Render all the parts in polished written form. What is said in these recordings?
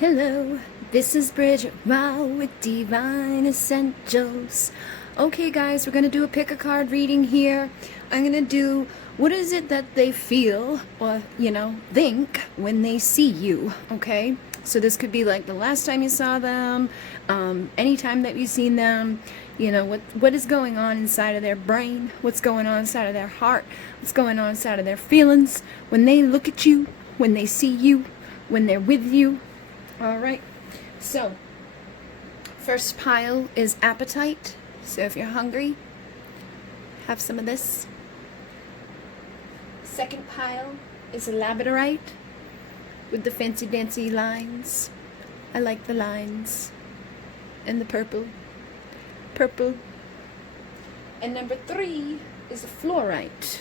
Hello, this is Bridget Wow with Divine Essentials. Okay guys, we're going to do a pick a card reading here. I'm going to do what is it that they feel or, think when they see you, okay? So this could be like the last time you saw them, any time that you've seen them, what is going on inside of their brain, what's going on inside of their heart, what's going on inside of their feelings when they look at you, when they see you, when they're with you. All right, so first pile is appetite. So if you're hungry, have some of this. Second pile is labradorite with the fancy dancy lines. I like the lines and the purple. And number 3 is a fluorite.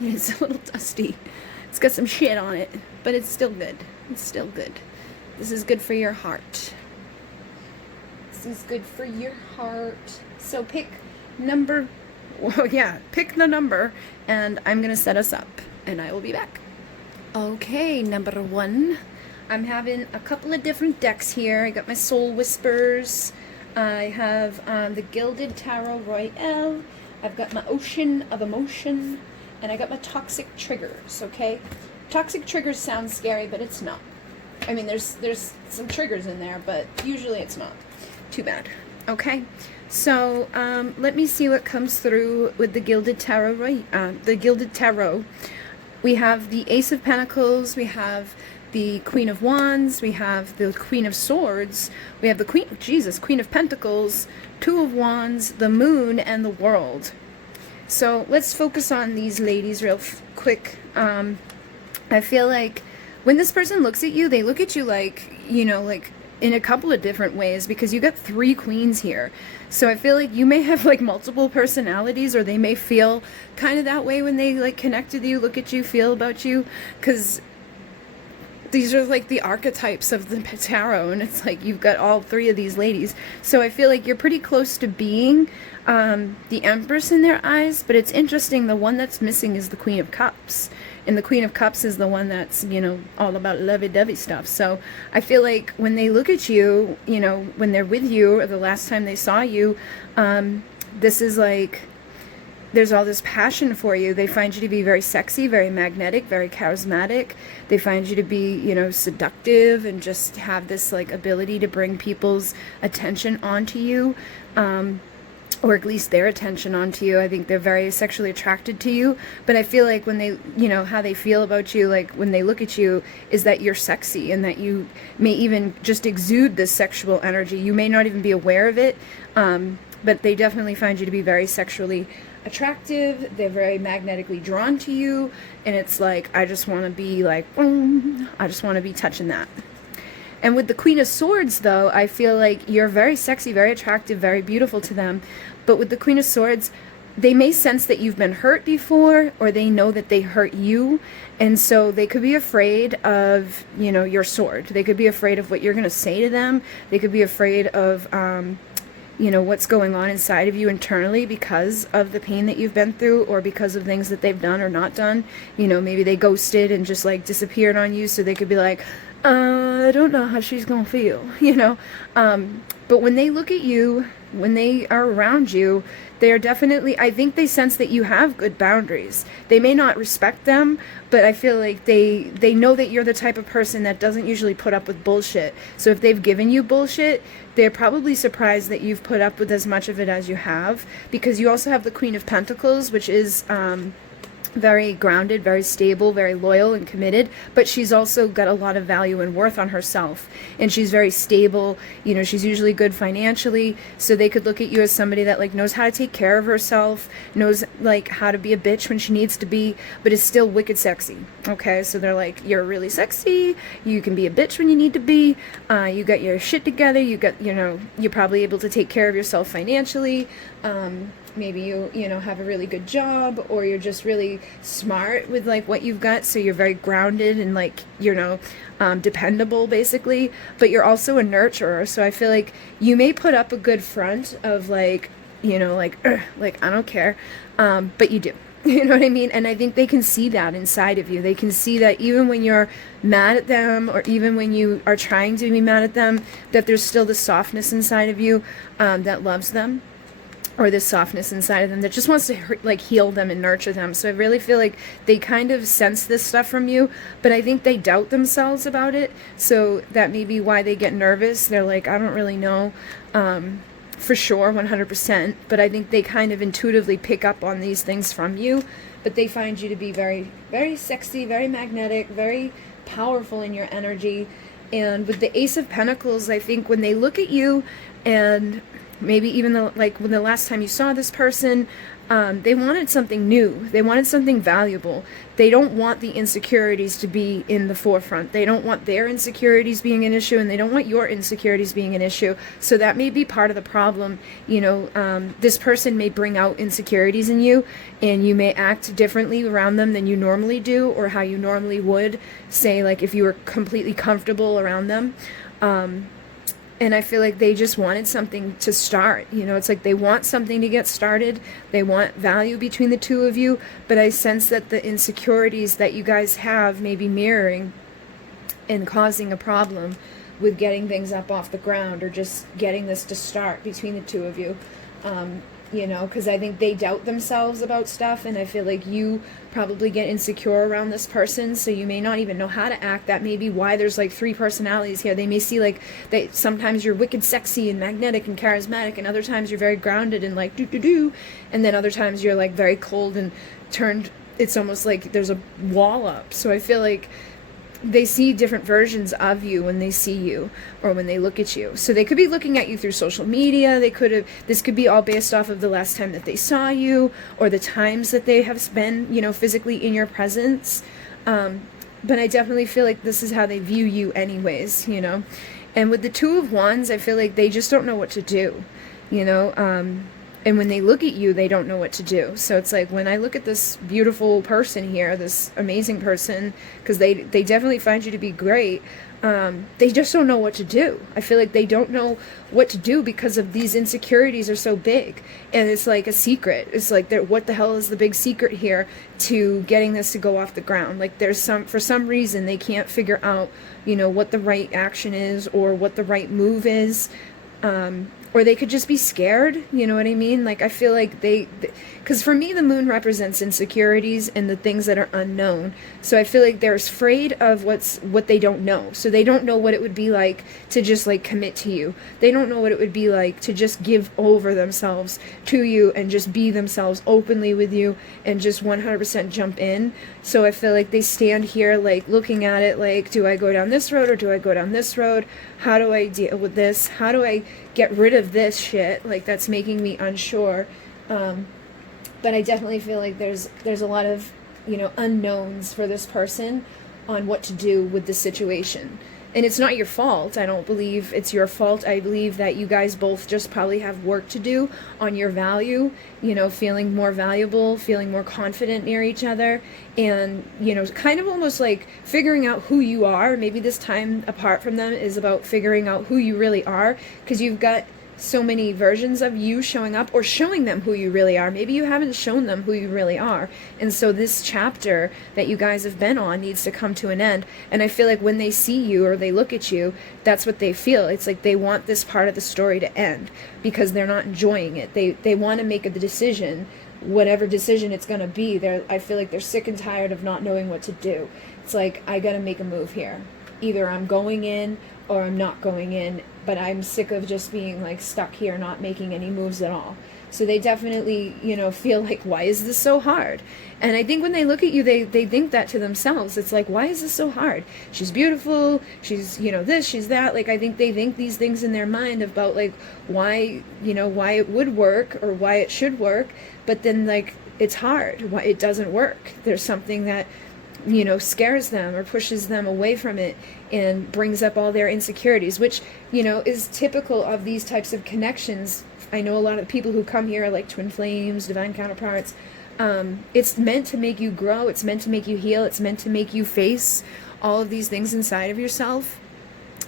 It's a little dusty. It's got some shit on it, but it's still good. It's still good. This is good for your heart. This is good for your heart. So pick the number, and I'm going to set us up, and I will be back. Okay, number 1. I'm having a couple of different decks here. I got my Soul Whispers. I have the Gilded Tarot Royale. I've got my Ocean of Emotion, and I got my Toxic Triggers, okay? Toxic Triggers sounds scary, but it's not. I mean, there's some triggers in there, but usually it's not too bad. Okay, so let me see what comes through with the Gilded Tarot. The Gilded Tarot. We have the Ace of Pentacles. We have the Queen of Wands. We have the Queen of Swords. We have the Queen of Pentacles, Two of Wands, the Moon, and the World. So let's focus on these ladies real quick. I feel like when this person looks at you, they look at you like, like in a couple of different ways, because you got 3 queens here. So I feel like you may have like multiple personalities, or they may feel kind of that way when they like connect with you, look at you, feel about you, because these are like the archetypes of the tarot, and it's like you've got all 3 of these ladies. So I feel like you're pretty close to being the Empress in their eyes, but it's interesting, the one that's missing is the Queen of Cups. And the Queen of Cups is the one that's, all about lovey-dovey stuff. So I feel like when they look at you, when they're with you, or the last time they saw you, this is like, there's all this passion for you. They find you to be very sexy, very magnetic, very charismatic. They find you to be, seductive, and just have this like ability to bring people's attention onto you. Or at least their attention onto you. I think they're very sexually attracted to you, but I feel like when they, how they feel about you, like when they look at you, is that you're sexy, and that you may even just exude this sexual energy. You may not even be aware of it, but they definitely find you to be very sexually attractive. They're very magnetically drawn to you, and it's like, I just want to be like, I just want to be touching that. And with the Queen of Swords, though, I feel like you're very sexy, very attractive, very beautiful to them. But with the Queen of Swords, they may sense that you've been hurt before, or they know that they hurt you. And so they could be afraid of, your sword. They could be afraid of what you're going to say to them. They could be afraid of, what's going on inside of you internally because of the pain that you've been through, or because of things that they've done or not done. Maybe they ghosted and just like disappeared on you, so they could be like, I don't know how she's gonna feel, but when they look at you, when they are around you, they are definitely, I think they sense that you have good boundaries. They may not respect them, but I feel like they know that you're the type of person that doesn't usually put up with bullshit. So if they've given you bullshit, they're probably surprised that you've put up with as much of it as you have, because you also have the Queen of Pentacles, which is very grounded, very stable, very loyal and committed, but she's also got a lot of value and worth on herself, and she's very stable. She's usually good financially, so they could look at you as somebody that like knows how to take care of herself, knows like how to be a bitch when she needs to be, but is still wicked sexy. Okay, so they're like, you're really sexy, you can be a bitch when you need to be, you got your shit together, you got, you're probably able to take care of yourself financially, maybe you have a really good job, or you're just really smart with like what you've got, so you're very grounded and like dependable basically, but you're also a nurturer. So I feel like you may put up a good front of like like I don't care, but you do. You know what I mean? And I think they can see that inside of you. They can see that even when you're mad at them, or even when you are trying to be mad at them, that there's still the softness inside of you that loves them, or this softness inside of them that just wants to like heal them and nurture them. So I really feel like they kind of sense this stuff from you, but I think they doubt themselves about it. So that may be why they get nervous. They're like, I don't really know for sure 100%, but I think they kind of intuitively pick up on these things from you. But they find you to be very, very sexy, very magnetic, very powerful in your energy. And with the Ace of Pentacles, I think when they look at you, and maybe even like when the last time you saw this person, they wanted something new. They wanted something valuable. They don't want the insecurities to be in the forefront. They don't want their insecurities being an issue, and they don't want your insecurities being an issue. So that may be part of the problem. You know, this person may bring out insecurities in you, and you may act differently around them than you normally do, or how you normally would, say, like if you were completely comfortable around them. And I feel like they just wanted something to start. You know, it's like they want something to get started. They want value between the two of you. But I sense that the insecurities that you guys have may be mirroring and causing a problem with getting things up off the ground, or just getting this to start between the two of you. You know, because I think they doubt themselves about stuff, and I feel like you probably get insecure around this person, so you may not even know how to act. That may be why there's like 3 personalities here. They may see like that sometimes you're wicked sexy and magnetic and charismatic, and other times you're very grounded and like do, and then other times you're like very cold and turned. It's almost like there's a wall up. So I feel like they see different versions of you when they see you, or when they look at you. So they could be looking at you through social media. This could be all based off of the last time that they saw you, or the times that they have been, you know, physically in your presence. But I definitely feel like this is how they view you anyways, you know. And with the 2 of Wands, I feel like they just don't know what to do, you know. And when they look at you, they don't know what to do. So it's like, when I look at this beautiful person here, this amazing person, because they definitely find you to be great, they just don't know what to do. I feel like they don't know what to do because of these insecurities are so big. And it's like a secret. It's like, what the hell is the big secret here to getting this to go off the ground? Like for some reason, they can't figure out, you know, what the right action is, or what the right move is. Or they could just be scared, you know what I mean? Like, I feel like because for me, the moon represents insecurities and the things that are unknown. So I feel like they're afraid of what they don't know. So they don't know what it would be like to just like commit to you. They don't know what it would be like to just give over themselves to you and just be themselves openly with you and just 100% jump in. So I feel like they stand here like looking at it like, do I go down this road or do I go down this road? How do I deal with this? How do I get rid of this shit? Like, that's making me unsure. But I definitely feel like there's a lot of, you know, unknowns for this person on what to do with the situation. And it's not your fault. I don't believe it's your fault. I believe that you guys both just probably have work to do on your value, you know, feeling more valuable, feeling more confident near each other, and, you know, kind of almost like figuring out who you are. Maybe this time apart from them is about figuring out who you really are, because you've got so many versions of you showing up, or showing them who you really are. Maybe you haven't shown them who you really are. And so this chapter that you guys have been on needs to come to an end. And I feel like when they see you or they look at you, that's what they feel. It's like they want this part of the story to end because they're not enjoying it. They want to make a decision, whatever decision it's going to be. I feel like they're sick and tired of not knowing what to do. It's like, I got to make a move here. Either I'm going in or I'm not going in, but I'm sick of just being like stuck here, not making any moves at all. So they definitely, you know, feel like, why is this so hard? And I think when they look at you, they think that to themselves. It's like, why is this so hard? She's beautiful. She's, you know, this, she's that. Like, I think they think these things in their mind about like why, you know, why it would work or why it should work. But then like, it's hard. Why it doesn't work. There's something that, you know, scares them or pushes them away from it and brings up all their insecurities, which, you know, is typical of these types of connections. I know a lot of the people who come here are like twin flames, divine counterparts. It's meant to make you grow. It's meant to make you heal. It's meant to make you face all of these things inside of yourself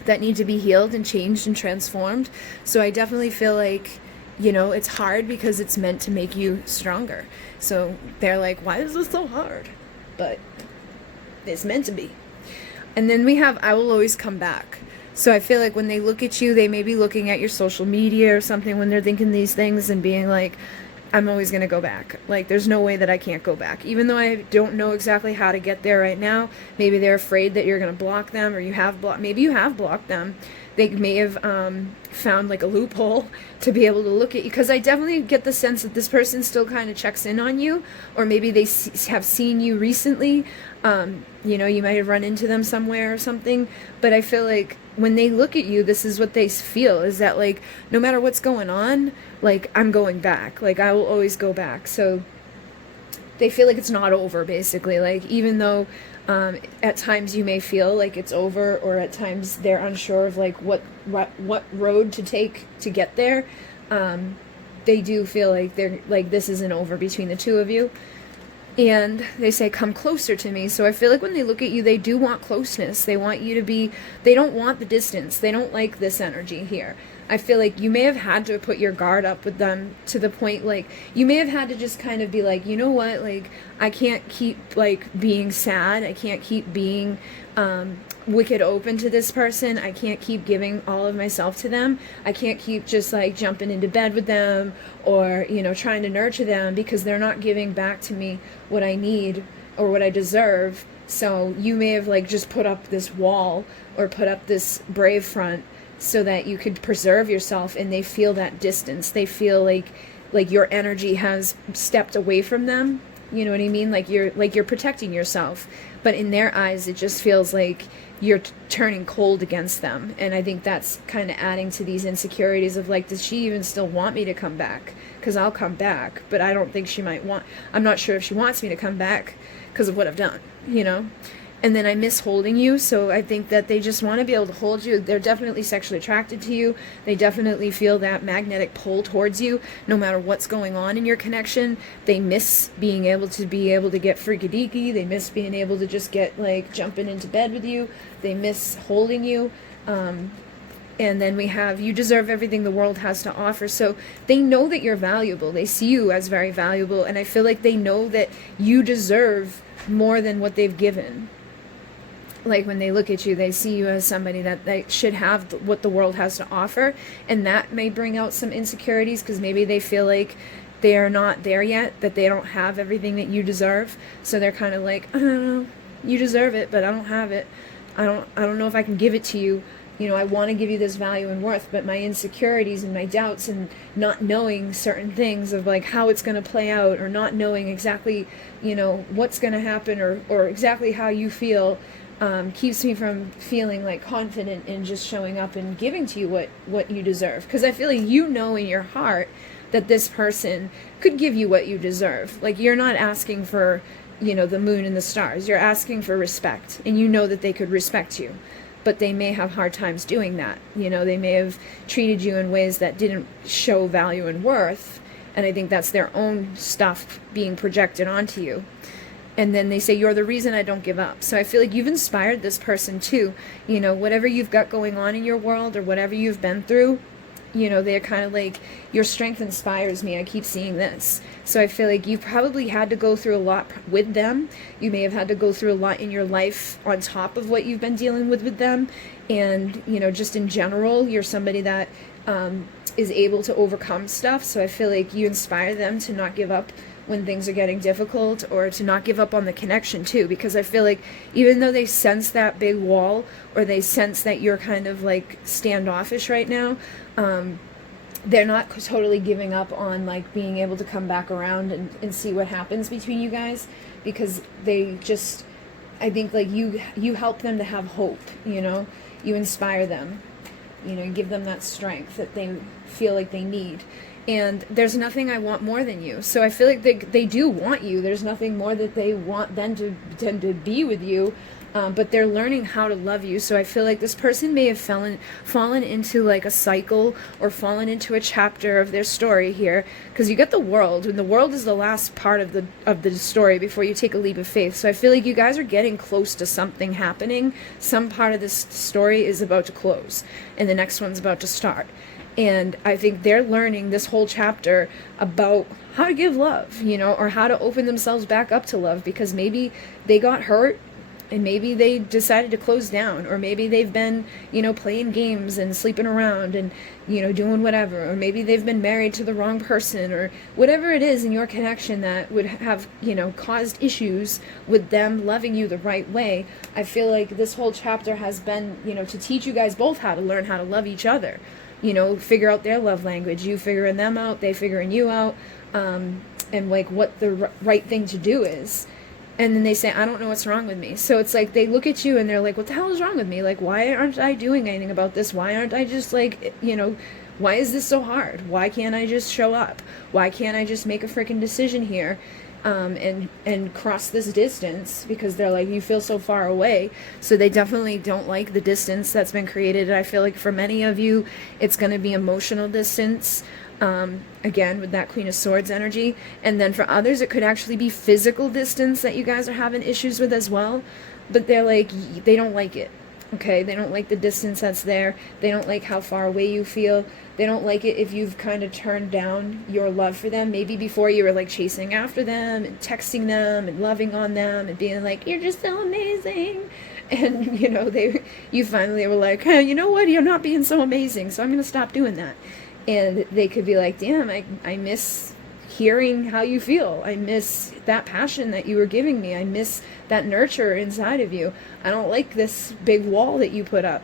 that need to be healed and changed and transformed. So I definitely feel like, you know, it's hard because it's meant to make you stronger. So they're like, why is this so hard? But it's meant to be. And then we have, I will always come back. So I feel like when they look at you, they may be looking at your social media or something when they're thinking these things and being like, I'm always going to go back. Like, there's no way that I can't go back. Even though I don't know exactly how to get there right now, maybe they're afraid that you're going to block them, or maybe you have blocked them. They may have found like a loophole to be able to look at you, because I definitely get the sense that this person still kind of checks in on you, or maybe they have seen you recently. You know, you might have run into them somewhere or something, but I feel like when they look at you, this is what they feel, is that like, no matter what's going on, like, I'm going back. Like, I will always go back. So they feel like it's not over, basically. Like, even though at times you may feel like it's over, or at times they're unsure of like what road to take to get there, they do feel like they're like, this isn't over between the two of you. And they say, come closer to me. So I feel like when they look at you, they do want closeness. They want you to be, they don't want the distance. They don't like this energy here. I feel like you may have had to put your guard up with them to the point, like, you may have had to just kind of be like, you know what, like, I can't keep, like, being sad. I can't keep being wicked open to this person. I can't keep giving all of myself to them. I can't keep just, like, jumping into bed with them, or, you know, trying to nurture them, because they're not giving back to me what I need or what I deserve. So you may have, like, just put up this wall or put up this brave front so that you could preserve yourself, and they feel that distance. They feel like your energy has stepped away from them. You know what I mean? Like you're protecting yourself, but in their eyes, it just feels like you're turning cold against them. And I think that's kind of adding to these insecurities of like, does she even still want me to come back? Because I'll come back, but I don't think she might want, I'm not sure if she wants me to come back because of what I've done, you know? And then I miss holding you, so I think that they just want to be able to hold you. They're definitely sexually attracted to you. They definitely feel that magnetic pull towards you, no matter what's going on in your connection. They miss being able to get freaky deaky. They miss being able to just get, like, jumping into bed with you. They miss holding you. And then we have, you deserve everything the world has to offer. So they know that you're valuable. They see you as very valuable, and I feel like they know that you deserve more than what they've given. Like, when they look at you, they see you as somebody that they should have what the world has to offer, and that may bring out some insecurities, because maybe they feel like they are not there yet, that they don't have everything that you deserve. So they're kind of like, I don't know, you deserve it, but I don't have it. I don't know if I can give it to you. You know, I want to give you this value and worth, but my insecurities and my doubts and not knowing certain things of like how it's going to play out, or not knowing exactly, you know, what's going to happen, or exactly how you feel, keeps me from feeling like confident in just showing up and giving to you what you deserve. Because I feel like you know in your heart that this person could give you what you deserve. Like, you're not asking for, you know, the moon and the stars. You're asking for respect, and you know that they could respect you. But they may have hard times doing that. You know, they may have treated you in ways that didn't show value and worth, and I think that's their own stuff being projected onto you. And then they say, you're the reason I don't give up. So I feel like you've inspired this person too. You know, whatever you've got going on in your world, or whatever you've been through, you know, they're kind of like, your strength inspires me. I keep seeing this. So I feel like you've probably had to go through a lot with them. You may have had to go through a lot in your life on top of what you've been dealing with them. And, you know, just in general, you're somebody that is able to overcome stuff. So I feel like you inspire them to not give up when things are getting difficult, or to not give up on the connection too, because I feel like even though they sense that big wall, or they sense that you're kind of like standoffish right now, they're not totally giving up on like being able to come back around and see what happens between you guys, because they just, I think like you help them to have hope, you know, you inspire them, you know, you give them that strength that they feel like they need. And there's nothing I want more than you. So I feel like they do want you. There's nothing more that they want than to be with you. But they're learning how to love you. So I feel like this person may have fallen into like a cycle, or fallen into a chapter of their story here. Because you get the world, and the world is the last part of the story before you take a leap of faith. So I feel like you guys are getting close to something happening. Some part of this story is about to close, and the next one's about to start. And I think they're learning this whole chapter about how to give love, you know, or how to open themselves back up to love, because maybe they got hurt and maybe they decided to close down, or maybe they've been, you know, playing games and sleeping around and, you know, doing whatever, or maybe they've been married to the wrong person, or whatever it is in your connection that would have, you know, caused issues with them loving you the right way. I feel like this whole chapter has been, you know, to teach you guys both how to learn how to love each other, you know, figure out their love language, you figuring them out, they figuring you out, and like what the right thing to do is. And then they say, I don't know what's wrong with me. So it's like they look at you and they're like, what the hell is wrong with me? Like, why aren't I doing anything about this? Why aren't I just like, you know, why is this so hard? Why can't I just show up? Why can't I just make a freaking decision here, and cross this distance? Because they're like, you feel so far away. So they definitely don't like the distance that's been created. And I feel like for many of you, it's going to be emotional distance. Again, with that Queen of Swords energy. And then for others, it could actually be physical distance that you guys are having issues with as well. But they're like, they don't like it. Okay, they don't like the distance that's there. They don't like how far away you feel. They don't like it if you've kind of turned down your love for them. Maybe before you were like chasing after them and texting them and loving on them and being like, you're just so amazing. And, you know, you finally were like, hey, you know what? You're not being so amazing, so I'm going to stop doing that. And they could be like, damn, I miss hearing how you feel. I miss that passion that you were giving me. I miss that nurture inside of you. I don't like this big wall that you put up.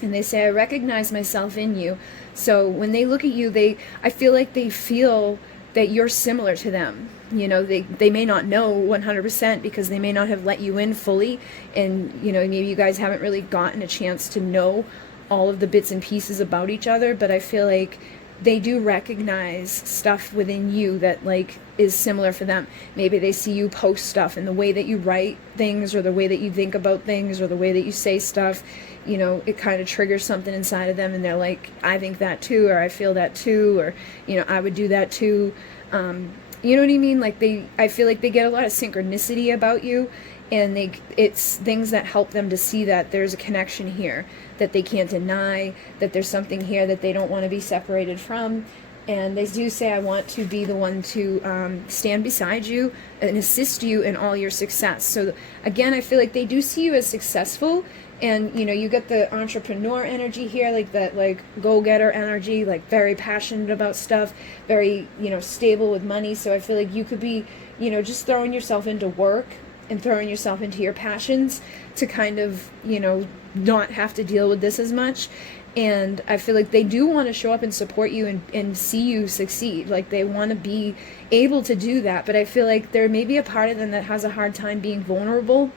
And they say, I recognize myself in you. So when they look at you, I feel like they feel that you're similar to them. You know, they may not know 100% because they may not have let you in fully. And, you know, maybe you guys haven't really gotten a chance to know all of the bits and pieces about each other, but I feel like they do recognize stuff within you that like is similar for them. Maybe they see you post stuff and the way that you write things, or the way that you think about things, or the way that you say stuff, you know, it kind of triggers something inside of them, and they're like, I think that too, or I feel that too, or, you know, I would do that too. You know what I mean? Like I feel like they get a lot of synchronicity about you, and it's things that help them to see that there's a connection here that they can't deny, that there's something here that they don't want to be separated from. And they do say, I want to be the one to stand beside you and assist you in all your success. So again, I feel like they do see you as successful. And, you know, you get the entrepreneur energy here, like that, like go-getter energy, like very passionate about stuff, very, you know, stable with money. So I feel like you could be, you know, just throwing yourself into work and throwing yourself into your passions to kind of, you know, not have to deal with this as much. And I feel like they do want to show up and support you and see you succeed. Like they want to be able to do that. But I feel like there may be a part of them that has a hard time being vulnerable,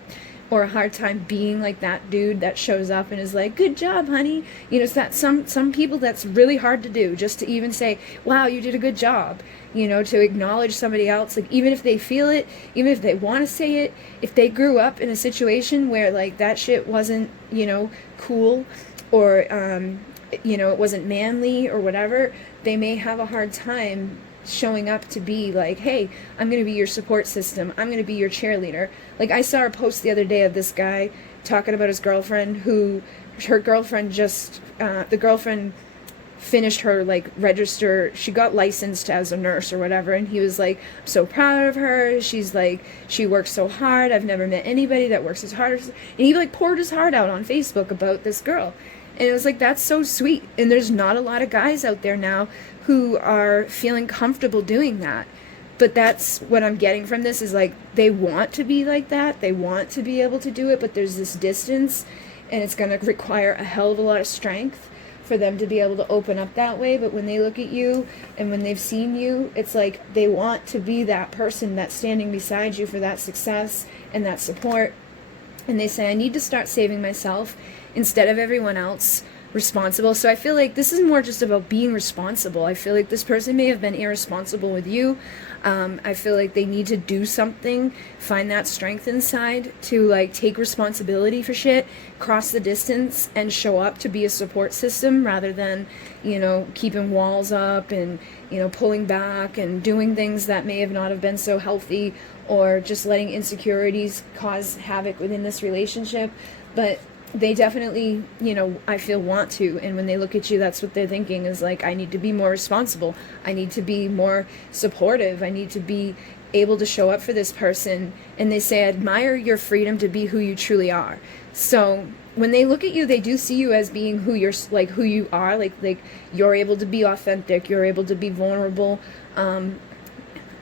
or a hard time being like that dude that shows up and is like, good job, honey. You know, it's that some people that's really hard to do, just to even say, wow, you did a good job. You know, to acknowledge somebody else, like even if they feel it, even if they want to say it, if they grew up in a situation where like that shit wasn't, you know, cool, or, you know, it wasn't manly or whatever, they may have a hard time showing up to be like, hey, I'm going to be your support system. I'm going to be your cheerleader. Like I saw a post the other day of this guy talking about his girlfriend her girlfriend just, the girlfriend finished her like register, she got licensed as a nurse or whatever, and he was like, I'm so proud of her, she's like, she works so hard, I've never met anybody that works as hard as, and he like poured his heart out on Facebook about this girl. And it was like, that's so sweet. And there's not a lot of guys out there now who are feeling comfortable doing that. But that's what I'm getting from this, is like they want to be like that, they want to be able to do it, but there's this distance, and it's going to require a hell of a lot of strength for them to be able to open up that way. But when they look at you and when they've seen you, it's like they want to be that person that's standing beside you for that success and that support. And they say, I need to start saving myself instead of everyone else responsible. So I feel like this is more just about being responsible. I feel like this person may have been irresponsible with you. I feel like they need to do something, find that strength inside to like take responsibility for shit, cross the distance, and show up to be a support system rather than, you know, keeping walls up and, you know, pulling back and doing things that may have not have been so healthy, or just letting insecurities cause havoc within this relationship. But they definitely, you know, I feel want to. And when they look at you, that's what they're thinking is like, I need to be more responsible. I need to be more supportive. I need to be able to show up for this person. And they say, I admire your freedom to be who you truly are. So when they look at you, they do see you as being who you're, like who you are. Like you're able to be authentic. You're able to be vulnerable.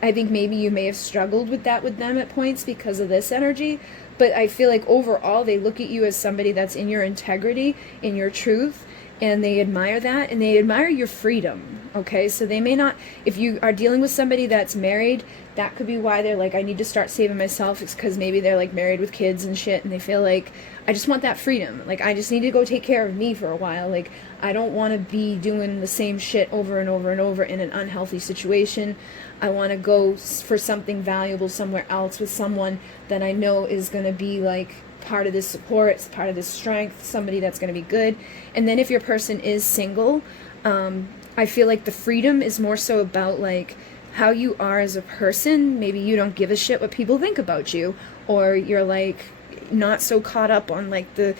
I think maybe you may have struggled with that with them at points because of this energy, but I feel like overall they look at you as somebody that's in your integrity, in your truth, and they admire that, and they admire your freedom, okay? So they may not, if you are dealing with somebody that's married, that could be why they're like, I need to start saving myself. It's because maybe they're like married with kids and shit, and they feel like, I just want that freedom. Like, I just need to go take care of me for a while. Like, I don't want to be doing the same shit over and over and over in an unhealthy situation. I want to go for something valuable somewhere else with someone that I know is going to be like part of this support, part of this strength, somebody that's going to be good. And then if your person is single, I feel like the freedom is more so about like how you are as a person. Maybe you don't give a shit what people think about you, or you're like not so caught up on like the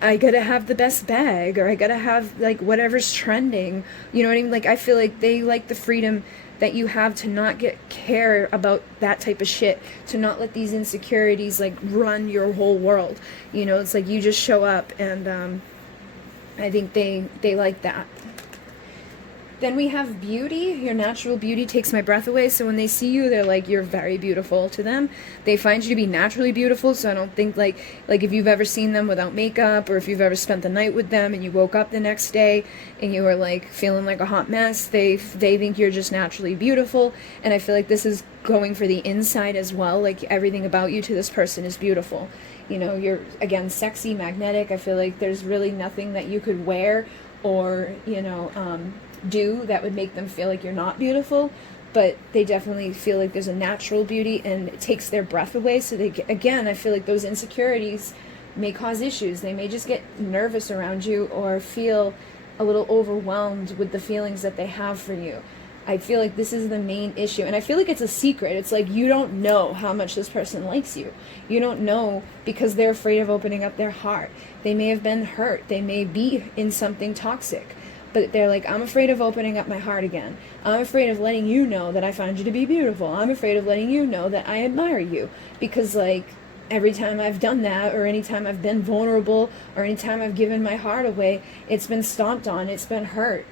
I gotta have the best bag, or I gotta have like whatever's trending, you know what I mean? Like I feel like they like the freedom that you have to not care about that type of shit, to not let these insecurities like run your whole world, you know? It's like you just show up, and I think they like that. Then we have beauty. Your natural beauty takes my breath away. So when they see you, they're like, you're very beautiful to them. They find you to be naturally beautiful. So I don't think like if you've ever seen them without makeup, or if you've ever spent the night with them and you woke up the next day and you were like feeling like a hot mess, they think you're just naturally beautiful. And I feel like this is going for the inside as well. Like everything about you to this person is beautiful. You know, you're, again, sexy, magnetic. I feel like there's really nothing that you could wear or, you know, do that would make them feel like you're not beautiful, but they definitely feel like there's a natural beauty, and it takes their breath away. So they, again, I feel like those insecurities may cause issues. They may just get nervous around you or feel a little overwhelmed with the feelings that they have for you. I feel like this is the main issue, and I feel like it's a secret. It's like you don't know how much this person likes you. You don't know because they're afraid of opening up their heart. They may have been hurt. They may be in something toxic. But they're like, I'm afraid of opening up my heart again. I'm afraid of letting you know that I find you to be beautiful. I'm afraid of letting you know that I admire you. Because, like, every time I've done that, or anytime I've been vulnerable, or anytime I've given my heart away, it's been stomped on. It's been hurt.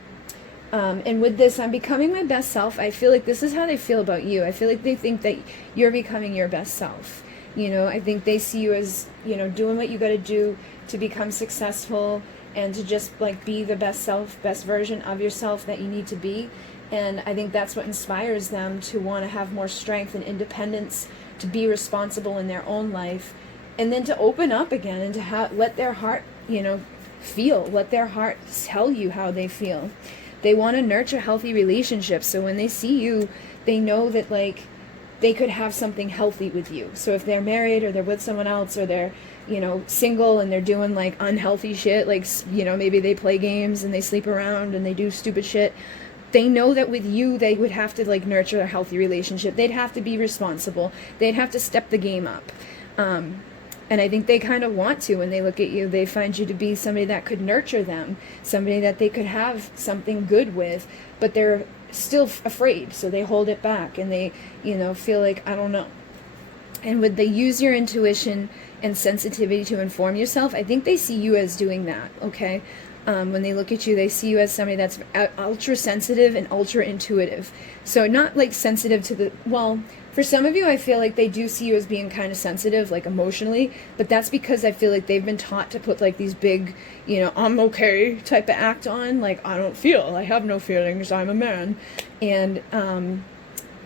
And with this, I'm becoming my best self. I feel like this is how they feel about you. I feel like they think that you're becoming your best self. You know, I think they see you as, you know, doing what you got to do to become successful, and to just like be the best version of yourself that you need to be. And I think that's what inspires them to want to have more strength and independence, to be responsible in their own life, and then to open up again and to let their heart, you know, feel, let their heart tell you how they feel. They want to nurture healthy relationships. So when they see you, they know that like they could have something healthy with you. So if they're married, or they're with someone else, or they're, you know, single and they're doing like unhealthy shit, like, you know, maybe they play games and they sleep around and they do stupid shit, they know that with you they would have to like nurture a healthy relationship. They'd have to be responsible. They'd have to step the game up. And I think they kind of want to. When they look at you, they find you to be somebody that could nurture them, somebody that they could have something good with, but they're still afraid, so they hold it back, and they, you know, feel like, I don't know. And would they use your intuition and sensitivity to inform yourself? I think they see you as doing that, okay? When they look at you, they see you as somebody that's ultra sensitive and ultra intuitive. So not like sensitive to the, well, for some of you, I feel like they do see you as being kind of sensitive, like emotionally, but that's because I feel like they've been taught to put like these big, you know, I'm okay type of act on, like, I don't feel, I have no feelings, I'm a man. And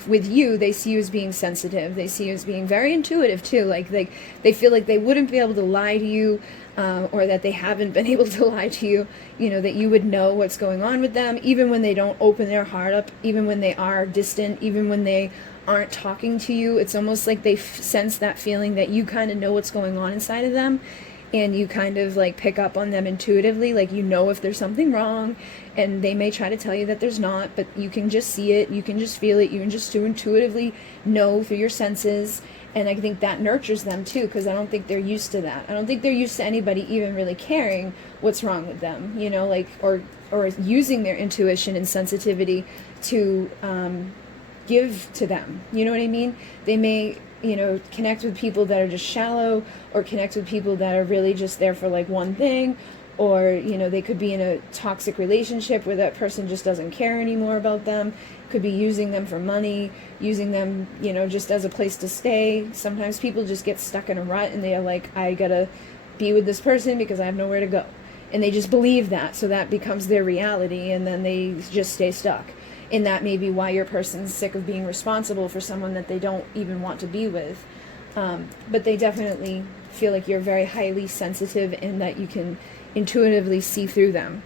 with you, they see you as being sensitive. They see you as being very intuitive too. Like they feel like they wouldn't be able to lie to you, or that they haven't been able to lie to you. You know, that you would know what's going on with them, even when they don't open their heart up, even when they are distant, even when they aren't talking to you. It's almost like they sense that feeling that you kind of know what's going on inside of them, and you kind of like pick up on them intuitively, like you know if there's something wrong, and they may try to tell you that there's not, but you can just see it, you can just feel it, you can just intuitively know through your senses. And I think that nurtures them too, because I don't think they're used to that. I don't think they're used to anybody even really caring what's wrong with them, you know, like, or using their intuition and sensitivity to give to them. You know what I mean? They may, you know, connect with people that are just shallow, or connect with people that are really just there for like one thing, or, you know, they could be in a toxic relationship where that person just doesn't care anymore about them. Could be using them for money, using them, you know, just as a place to stay. Sometimes people just get stuck in a rut and they're like, I gotta be with this person because I have nowhere to go. And they just believe that, so that becomes their reality, and then they just stay stuck. And that may be why your person's sick of being responsible for someone that they don't even want to be with. But they definitely feel like you're very highly sensitive and that you can intuitively see through them.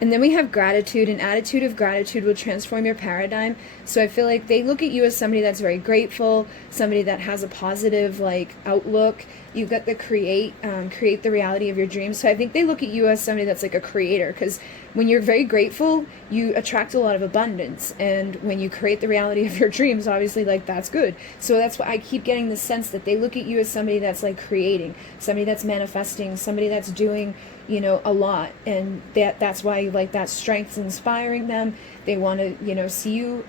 And then we have gratitude. An attitude of gratitude will transform your paradigm. So I feel like they look at you as somebody that's very grateful, somebody that has a positive like outlook. You've got the create the reality of your dreams. So I think they look at you as somebody that's like a creator, because when you're very grateful, you attract a lot of abundance. And when you create the reality of your dreams, obviously, like, that's good. So that's why I keep getting the sense that they look at you as somebody that's like creating, somebody that's manifesting, somebody that's doing, you know, a lot. And that's why like that strength's inspiring them. They want to, you know, see you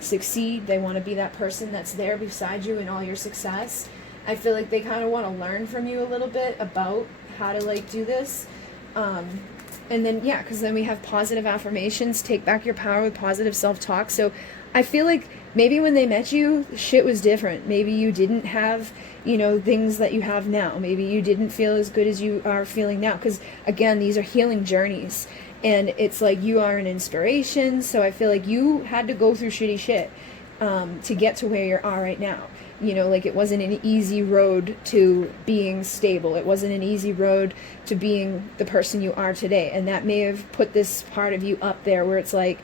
succeed. They want to be that person that's there beside you in all your success. I feel like they kind of want to learn from you a little bit about how to like do this. And then, yeah, because then we have positive affirmations. Take back your power with positive self-talk. So I feel like maybe when they met you, shit was different. Maybe you didn't have, you know, things that you have now. Maybe you didn't feel as good as you are feeling now. Because, again, these are healing journeys. And it's like you are an inspiration. So I feel like you had to go through shitty shit to get to where you are right now. You know, like, it wasn't an easy road to being stable. It wasn't an easy road to being the person you are today. And that may have put this part of you up there where it's like,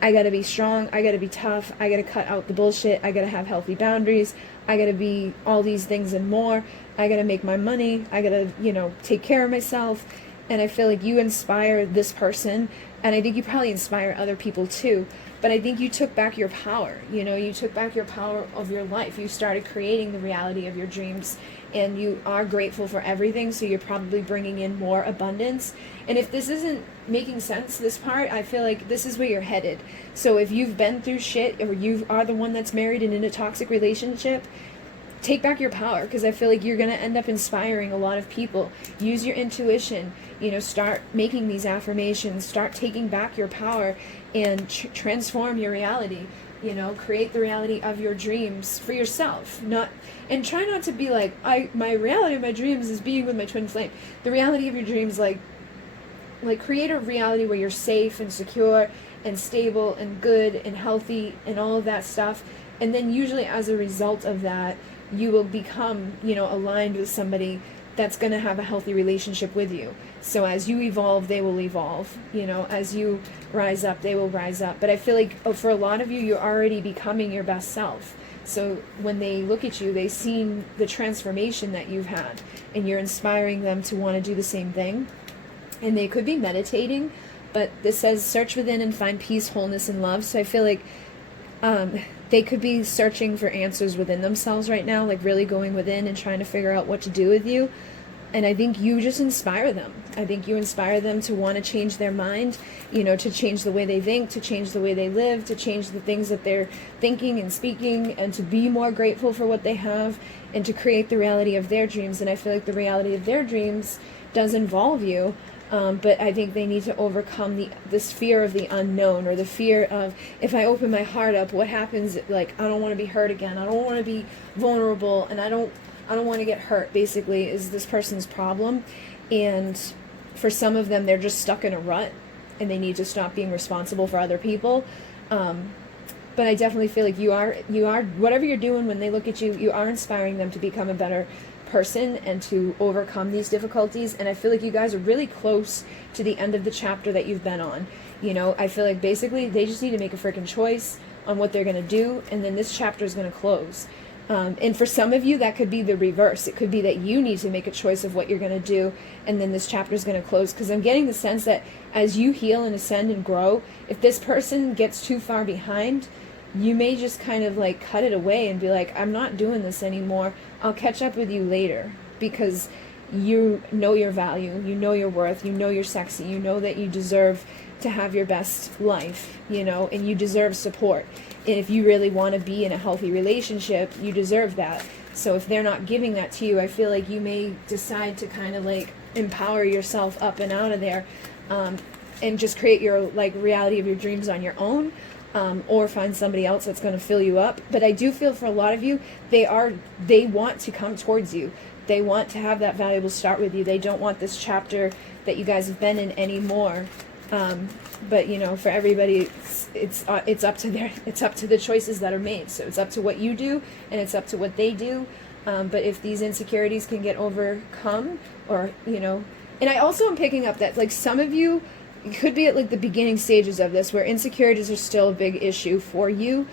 I gotta be strong, I gotta be tough, I gotta cut out the bullshit, I gotta have healthy boundaries, I gotta be all these things and more, I gotta make my money, I gotta, you know, take care of myself. And I feel like you inspire this person, and I think you probably inspire other people too. But I think you took back your power, you know, you took back your power of your life. You started creating the reality of your dreams, and you are grateful for everything, so you're probably bringing in more abundance. And if this isn't making sense, this part, I feel like this is where you're headed. So if you've been through shit, or you are the one that's married and in a toxic relationship, take back your power, because I feel like you're going to end up inspiring a lot of people. Use your intuition, you know, start making these affirmations, start taking back your power, and transform your reality. You know, create the reality of your dreams for yourself. And try not to be like, my reality of my dreams is being with my twin flame. The reality of your dreams, like create a reality where you're safe and secure and stable and good and healthy and all of that stuff. And then usually as a result of that, you will become, you know, aligned with somebody that's going to have a healthy relationship with you. So as you evolve, they will evolve. You know, as you rise up, they will rise up. But I feel like for a lot of you, you're already becoming your best self. So when they look at you, they've seen the transformation that you've had, and you're inspiring them to want to do the same thing. And they could be meditating, but this says search within and find peace, wholeness, and love. So I feel like they could be searching for answers within themselves right now, like really going within and trying to figure out what to do with you. And I think you just inspire them. I think you inspire them to want to change their mind, you know, to change the way they think, to change the way they live, to change the things that they're thinking and speaking, and to be more grateful for what they have, and to create the reality of their dreams. And I feel like the reality of their dreams does involve you. But I think they need to overcome this fear of the unknown, or the fear of, if I open my heart up, what happens? Like, I don't want to be hurt again. I don't want to be vulnerable, and I don't want to get hurt, basically, is this person's problem. And for some of them, they're just stuck in a rut, and they need to stop being responsible for other people. But I definitely feel like you are, whatever you're doing when they look at you, you are inspiring them to become a better person and to overcome these difficulties. And I feel like you guys are really close to the end of the chapter that you've been on. You know, I feel like basically they just need to make a freaking choice on what they're going to do, and then this chapter is going to close. And for some of you, that could be the reverse. It could be that you need to make a choice of what you're going to do, and then this chapter is going to close. Because I'm getting the sense that as you heal and ascend and grow, if this person gets too far behind, you may just kind of like cut it away and be like, I'm not doing this anymore. I'll catch up with you later, because you know your value, you know your worth, you know you're sexy, you know that you deserve to have your best life, you know, and you deserve support. And if you really want to be in a healthy relationship, you deserve that. So if they're not giving that to you, I feel like you may decide to kind of like empower yourself up and out of there, and just create your like reality of your dreams on your own, or find somebody else that's going to fill you up. But I do feel for a lot of you, they want to come towards you. They want to have that valuable start with you. They don't want this chapter that you guys have been in anymore. But you know, for everybody, it's up to the choices that are made. So it's up to what you do, and it's up to what they do. But if these insecurities can get overcome, or you know, and I also am picking up that like some of you could be at like the beginning stages of this, where insecurities are still a big issue for you.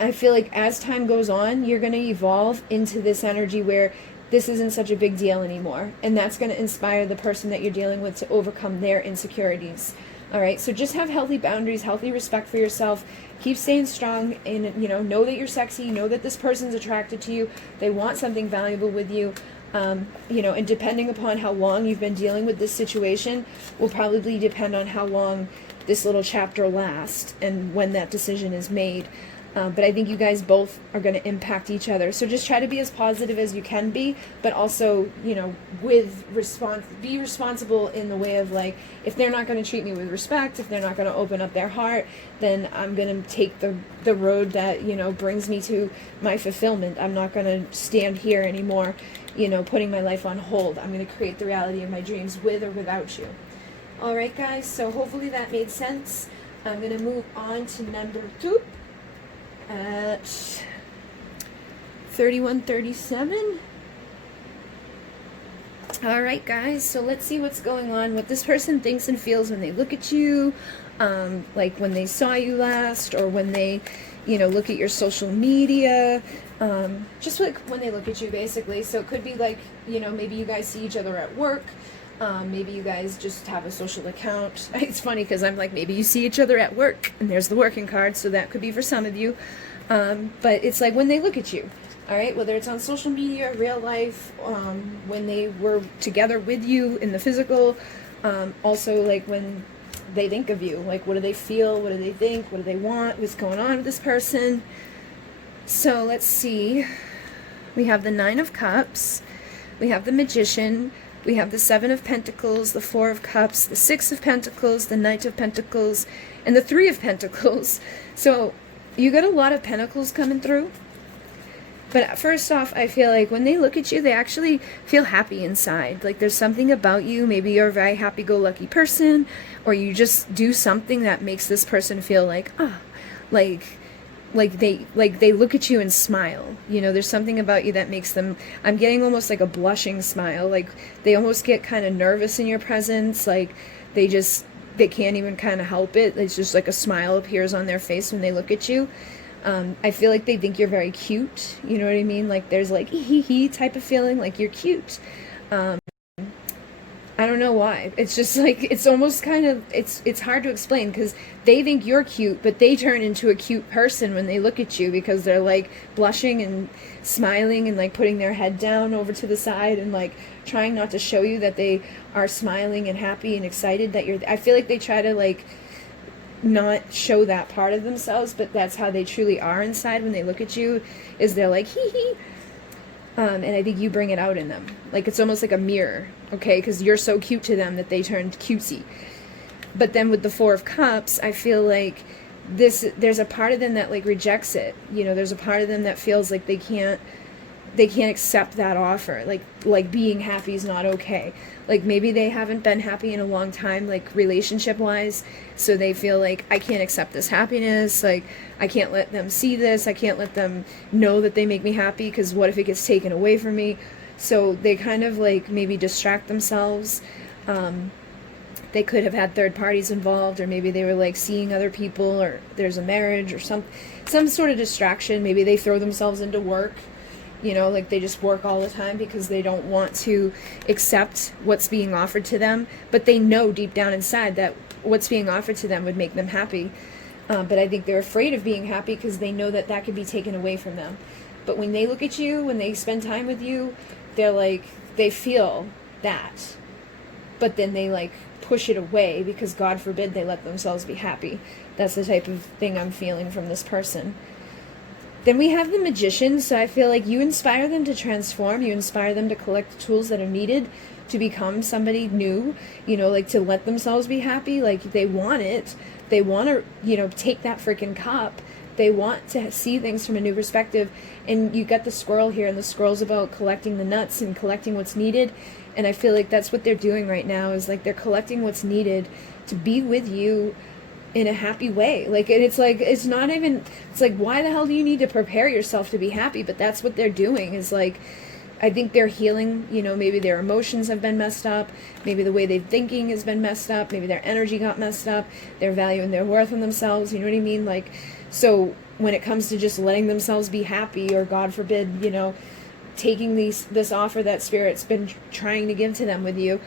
I feel like as time goes on, you're going to evolve into this energy where this isn't such a big deal anymore, and that's going to inspire the person that you're dealing with to overcome their insecurities. All right, so just have healthy boundaries, healthy respect for yourself. Keep staying strong, and you know that you're sexy. Know that this person's attracted to you. They want something valuable with you. You know, and depending upon how long you've been dealing with this situation will probably depend on how long this little chapter lasts and when that decision is made. But I think you guys both are going to impact each other. So just try to be as positive as you can be, but also, you know, be responsible in the way of like, if they're not going to treat me with respect, if they're not going to open up their heart, then I'm going to take the road that, you know, brings me to my fulfillment. I'm not going to stand here anymore, you know, putting my life on hold. I'm going to create the reality of my dreams with or without you. All right, guys, so hopefully that made sense. I'm going to move on to number 2. At 31:37. All right, guys, so let's see what's going on, what this person thinks and feels when they look at you, like when they saw you last, or when they, you know, look at your social media, just like when they look at you, basically. So it could be like, you know, maybe you guys see each other at work. Maybe you guys just have a social account. It's funny because I'm like, maybe you see each other at work, and there's the working card, so that could be for some of you. But it's like when they look at you, all right, whether it's on social media, real life, when they were together with you in the physical, also like when they think of you, like what do they feel, what do they think, what do they want, what's going on with this person. So let's see. We have the 9 of Cups, we have the Magician, we have the 7 of Pentacles, the 4 of Cups, the 6 of Pentacles, the Knight of Pentacles, and the 3 of Pentacles. So you got a lot of Pentacles coming through. But first off, I feel like when they look at you, they actually feel happy inside. Like there's something about you. Maybe you're a very happy-go-lucky person, or you just do something that makes this person feel like, like they look at you and smile. You know, there's something about you that makes them, I'm getting almost like a blushing smile. Like they almost get kind of nervous in your presence. Like they can't even kind of help it. It's just like a smile appears on their face when they look at you. I feel like they think you're very cute. You know what I mean? Like there's like hee type of feeling, like you're cute. I don't know why. It's just like, it's almost kind of, it's hard to explain because they think you're cute, but they turn into a cute person when they look at you because they're like blushing and smiling and like putting their head down over to the side and like trying not to show you that they are smiling and happy and excited that you're, I feel like they try to like not show that part of themselves, but that's how they truly are inside when they look at you, is they're like hee. And I think you bring it out in them. Like it's almost like a mirror, okay? Because you're so cute to them that they turned cutesy. But then with the 4 of Cups, I feel like there's a part of them that like rejects it. You know, there's a part of them that feels like they can't accept that offer. Like being happy is not okay. Like maybe they haven't been happy in a long time, like relationship wise. So they feel like, I can't accept this happiness. Like I can't let them see this. I can't let them know that they make me happy, because what if it gets taken away from me? So they kind of like maybe distract themselves. They could have had third parties involved, or maybe they were like seeing other people, or there's a marriage or some sort of distraction. Maybe they throw themselves into work. You know, like they just work all the time because they don't want to accept what's being offered to them. But they know deep down inside that what's being offered to them would make them happy. But I think they're afraid of being happy because they know that that could be taken away from them. But when they look at you, when they spend time with you, they're like, they feel that. But then they like push it away because God forbid they let themselves be happy. That's the type of thing I'm feeling from this person. Then we have the Magician. So I feel like you inspire them to transform. You inspire them to collect the tools that are needed to become somebody new, you know, like to let themselves be happy. Like they want it. They want to, you know, take that freaking cup. They want to see things from a new perspective. And you got the squirrel here, and the squirrel's about collecting the nuts and collecting what's needed. And I feel like that's what they're doing right now, is like they're collecting what's needed to be with you in a happy way. Like, and it's like, it's not even, it's like, why the hell do you need to prepare yourself to be happy? But that's what they're doing, is like, I think they're healing, you know, maybe their emotions have been messed up, maybe the way they're thinking has been messed up, maybe their energy got messed up, their value and their worth in themselves, you know what I mean? Like, so when it comes to just letting themselves be happy, or God forbid, you know, taking this offer that Spirit's been trying to give to them with you,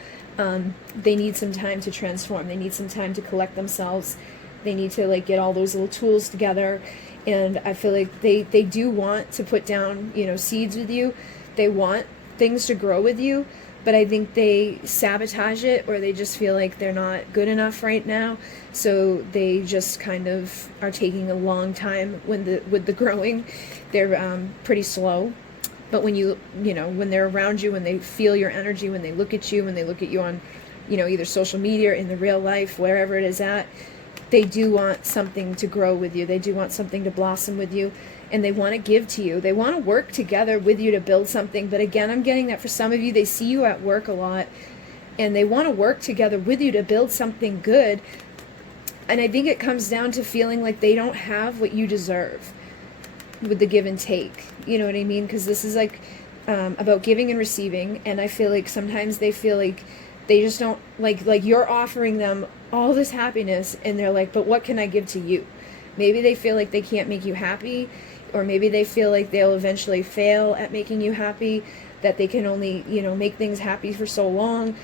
they need some time to transform. They need some time to collect themselves. They need to like get all those little tools together. And I feel like they do want to put down, you know, seeds with you. They want things to grow with you, but I think they sabotage it, or they just feel like they're not good enough right now. So they just kind of are taking a long time with the growing. They're pretty slow. But when you know, when they're around you, when they feel your energy, when they look at you, when they look at you on, you know, either social media or in the real life, wherever it is at, they do want something to grow with you. They do want something to blossom with you, and they want to give to you. They want to work together with you to build something. But again, I'm getting that for some of you, they see you at work a lot, and they want to work together with you to build something good. And I think it comes down to feeling like they don't have what you deserve with the give and take. You know what I mean? Because this is like about giving and receiving, and I feel like sometimes they feel like they just don't, like you're offering them all this happiness, and they're like, but what can I give to you? Maybe they feel like they can't make you happy, or maybe they feel like they'll eventually fail at making you happy, that they can only, you know, make things happy for so long.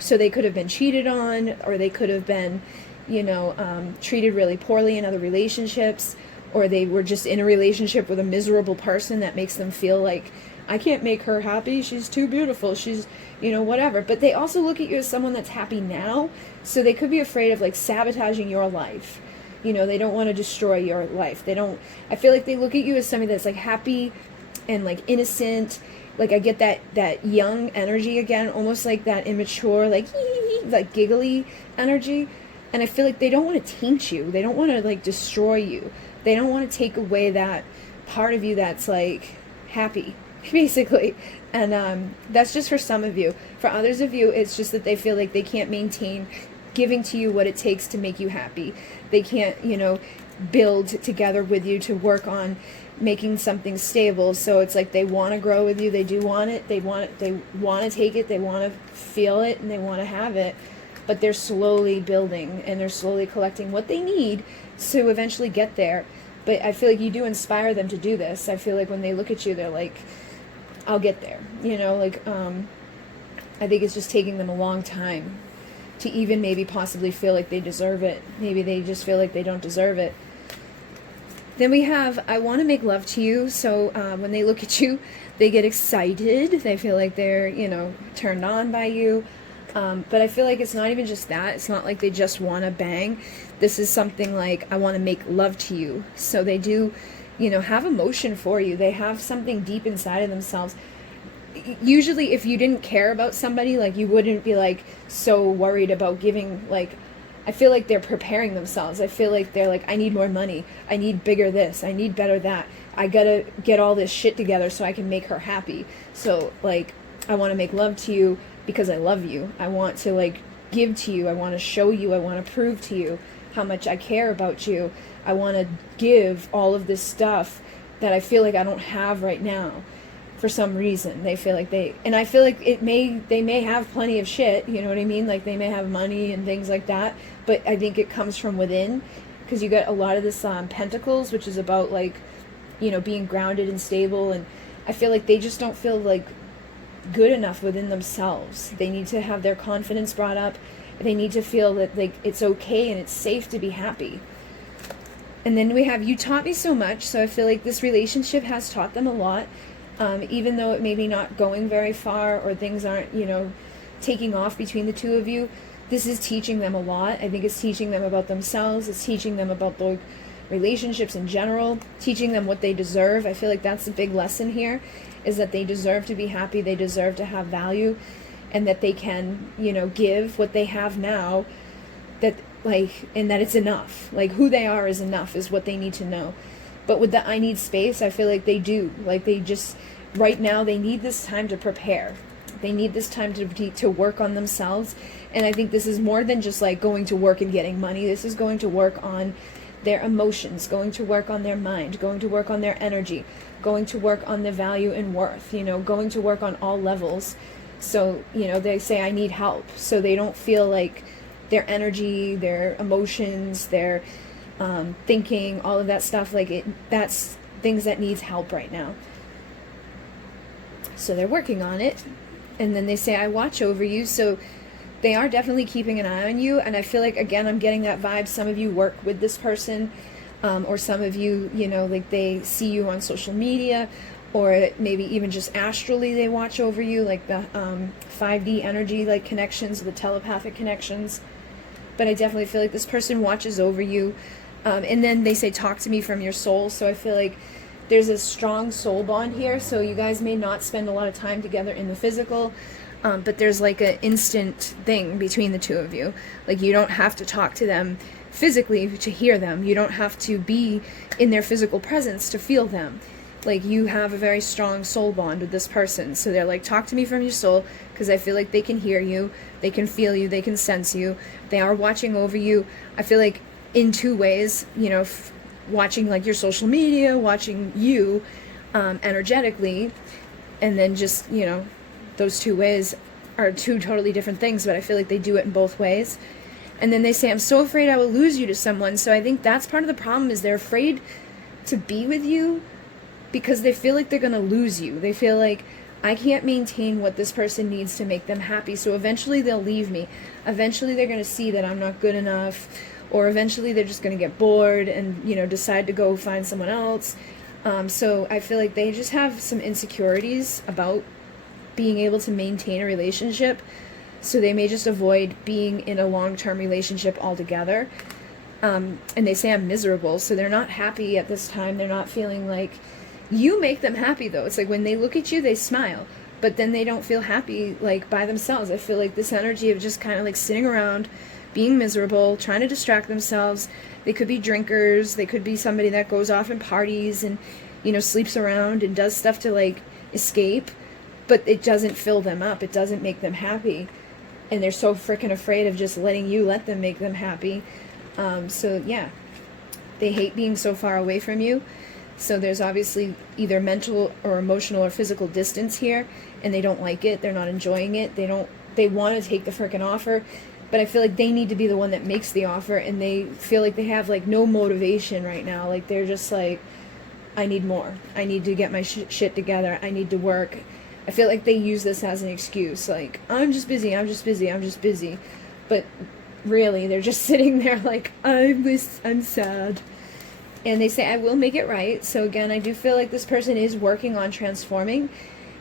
So they could have been cheated on, or they could have been, you know, treated really poorly in other relationships, or they were just in a relationship with a miserable person that makes them feel like, I can't make her happy, she's too beautiful, she's, you know, whatever. But they also look at you as someone that's happy now, so they could be afraid of like sabotaging your life. You know, they don't want to destroy your life. They don't, I feel like they look at you as somebody that's like happy and like innocent. Like I get that young energy again, almost like that immature, like like giggly energy. And I feel like they don't want to taint you. They don't want to like destroy you. They don't want to take away that part of you that's like happy, basically. And that's just for some of you. For others of you, it's just that they feel like they can't maintain giving to you what it takes to make you happy. They can't, you know, build together with you to work on making something stable. So it's like they want to grow with you. They do want it. They want to take it. They want to feel it, and they want to have it. But they're slowly building, and they're slowly collecting what they need to eventually get there. But I feel like you do inspire them to do this. I feel like when they look at you, they're like, I'll get there. You know, like, I think it's just taking them a long time to even maybe possibly feel like they deserve it. Maybe they just feel like they don't deserve it. Then we have, I want to make love to you. So when they look at you, they get excited. They feel like they're, you know, turned on by you. But I feel like it's not even just that. It's not like they just want to bang. This is something like, I want to make love to you. So they do, you know, have emotion for you. They have something deep inside of themselves. Usually if you didn't care about somebody, like you wouldn't be like so worried about giving. Like, I feel like they're preparing themselves. I feel like they're like, I need more money. I need bigger this. I need better that. I gotta get all this shit together so I can make her happy. So like, I want to make love to you because I love you. I want to like give to you. I want to show you. I want to prove to you how much I care about you. I want to give all of this stuff that I feel like I don't have right now. For some reason, they feel like and I feel like they may have plenty of shit, you know what I mean? Like they may have money and things like that, but I think it comes from within, because you get a lot of this Pentacles, which is about like, you know, being grounded and stable, and I feel like they just don't feel like good enough within themselves. They need to have their confidence brought up, They need to feel that like it's okay and it's safe to be happy. And then we have, you taught me so much. So I feel like this relationship has taught them a lot. Even though it may be not going very far or things aren't, you know, taking off between the two of you, this is teaching them a lot. I think it's teaching them about themselves. It's teaching them about the relationships in general, teaching them what they deserve. I feel like that's the big lesson here, is that they deserve to be happy. They deserve to have value, and that they can, you know, give what they have now, that like, and that it's enough. Like, who they are is enough, is what they need to know. But with the I need space, I feel like they do. Like, they just, right now, they need this time to prepare. They need this time to work on themselves. And I think this is more than just like going to work and getting money. This is going to work on their emotions, going to work on their mind, going to work on their energy, going to work on the value and worth, you know, going to work on all levels. So, you know, they say, I need help. So they don't feel like their energy, their emotions, their thinking, all of that stuff, like that's things that needs help right now. So they're working on it. And then they say, I watch over you. So they are definitely keeping an eye on you. And I feel like, again, I'm getting that vibe. Some of you work with this person, or some of you, you know, like they see you on social media, or maybe even just astrally they watch over you, like the 5D energy, like connections, the telepathic connections. But I definitely feel like this person watches over you. And then they say, talk to me from your soul. So I feel like there's a strong soul bond here. So you guys may not spend a lot of time together in the physical, but there's like an instant thing between the two of you. Like, you don't have to talk to them physically to hear them. You don't have to be in their physical presence to feel them. Like, you have a very strong soul bond with this person. So they're like, talk to me from your soul, because I feel like they can hear you, they can feel you, they can sense you. They are watching over you. I feel like in two ways, you know, watching like your social media, watching you energetically, and then just, you know, those two ways are two totally different things, but I feel like they do it in both ways. And then they say, I'm so afraid I will lose you to someone. So I think that's part of the problem, is they're afraid to be with you because they feel like they're going to lose you. They feel like, I can't maintain what this person needs to make them happy, so eventually they'll leave me. Eventually they're going to see that I'm not good enough, or eventually they're just going to get bored and, you know, decide to go find someone else. So I feel like they just have some insecurities about being able to maintain a relationship, so they may just avoid being in a long-term relationship altogether. And they say I'm miserable, so they're not happy at this time. They're not feeling like, you make them happy though. It's like when they look at you, they smile, but then they don't feel happy like by themselves. I feel like this energy of just kind of like sitting around, being miserable, trying to distract themselves. They could be drinkers. They could be somebody that goes off and parties and, you know, sleeps around and does stuff to like escape, but it doesn't fill them up. It doesn't make them happy. And they're so freaking afraid of just letting you let them make them happy. So yeah, they hate being so far away from you. So there's obviously either mental or emotional or physical distance here, and they don't like it. They're not enjoying it. They want to take the frickin' offer, but I feel like they need to be the one that makes the offer, and they feel like they have like no motivation right now. Like, they're just like, I need more. I need to get my shit together. I need to work. I feel like they use this as an excuse. Like, I'm just busy. I'm just busy. I'm just busy. But really, they're just sitting there like, I'm sad. And they say, I will make it right. So again, I do feel like this person is working on transforming.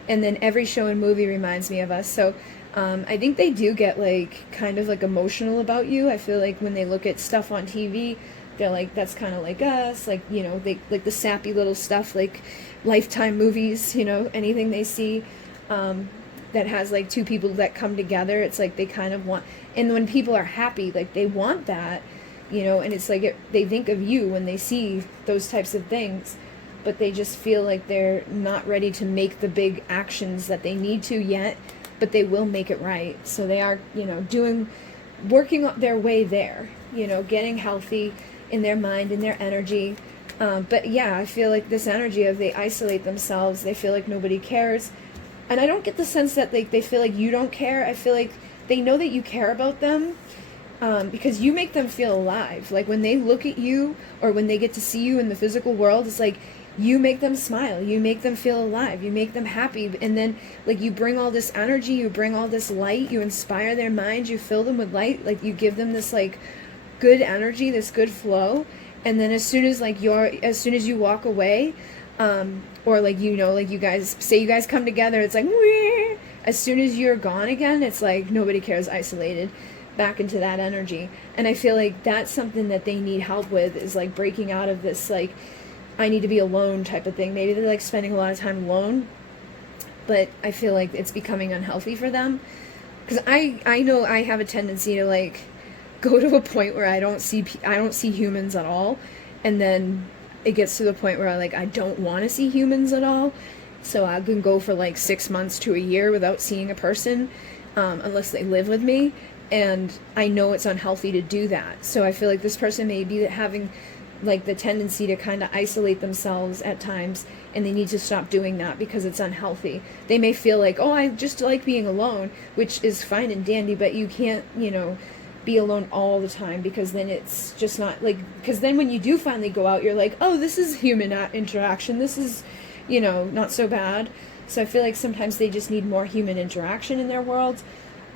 And then every show and movie reminds me of us. So I think they do get like kind of like emotional about you. I feel like when they look at stuff on TV, they're like, that's kind of like us. Like, you know, they like the sappy little stuff, like Lifetime movies, you know, anything they see that has like two people that come together. It's like they kind of want, and when people are happy, like they want that. You know, and it's like they think of you when they see those types of things, but they just feel like they're not ready to make the big actions that they need to yet, but they will make it right. So they are, you know, working their way there, you know, getting healthy in their mind and their energy. But yeah, I feel like this energy of they isolate themselves, they feel like nobody cares. And I don't get the sense that like they feel like you don't care. I feel like they know that you care about them. Because you make them feel alive. Like when they look at you or when they get to see you in the physical world, it's like you make them smile, you make them feel alive, you make them happy, and then like you bring all this energy, you bring all this light, you inspire their minds, you fill them with light, like you give them this like good energy, this good flow, and then as soon as you walk away, or like, you know, like you guys come together, it's like wee! As soon as you're gone again, it's like nobody cares, isolated back into that energy. And I feel like that's something that they need help with, is like breaking out of this like I need to be alone type of thing. Maybe they're like spending a lot of time alone, but I feel like it's becoming unhealthy for them, because I know I have a tendency to like go to a point where I don't see humans at all, and then it gets to the point where I don't want to see humans at all. So I can go for like 6 months to a year without seeing a person, unless they live with me, and I know it's unhealthy to do that. So I feel like this person may be having like the tendency to kind of isolate themselves at times, and they need to stop doing that because it's unhealthy. They may feel like, oh, I just like being alone, which is fine and dandy, but you can't, you know, be alone all the time, because then it's just not like, because then when you do finally go out, you're like, oh, this is human interaction, this is, you know, not so bad. So I feel like sometimes they just need more human interaction in their world,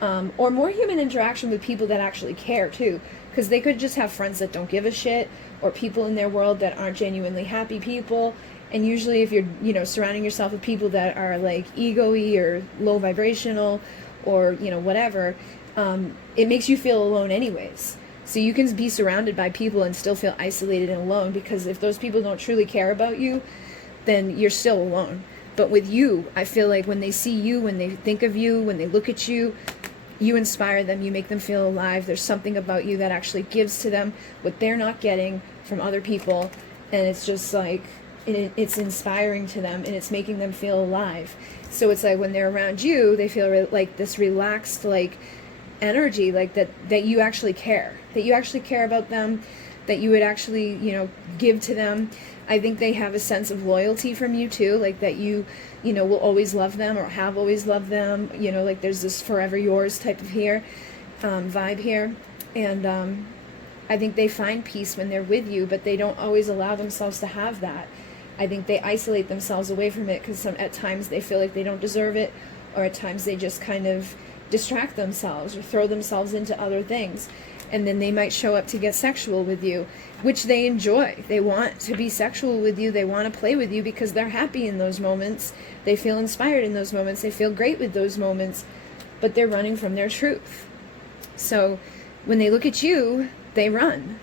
or more human interaction with people that actually care too, because they could just have friends that don't give a shit, or people in their world that aren't genuinely happy people. And usually if you're, you know, surrounding yourself with people that are like ego-y or low vibrational, or, you know, whatever, it makes you feel alone anyways. So you can be surrounded by people and still feel isolated and alone, because if those people don't truly care about you, then you're still alone. But with you, I feel like when they see you, when they think of you, when they look at you, you inspire them, you make them feel alive. There's something about you that actually gives to them what they're not getting from other people, and it's just like, it's inspiring to them, and it's making them feel alive. So it's like when they're around you, they feel like this relaxed, like, energy, like that you actually care, about them, that you would actually, you know, give to them. I think they have a sense of loyalty from you too, like that you know, will always love them, or have always loved them, you know, like there's this forever yours type of vibe here. And I think they find peace when they're with you, but they don't always allow themselves to have that. I think they isolate themselves away from it, because at times they feel like they don't deserve it, or at times they just kind of distract themselves or throw themselves into other things. And then they might show up to get sexual with you, which they enjoy. They want to be sexual with you. They want to play with you because they're happy in those moments. They feel inspired in those moments. They feel great with those moments, but they're running from their truth. So when they look at you, they run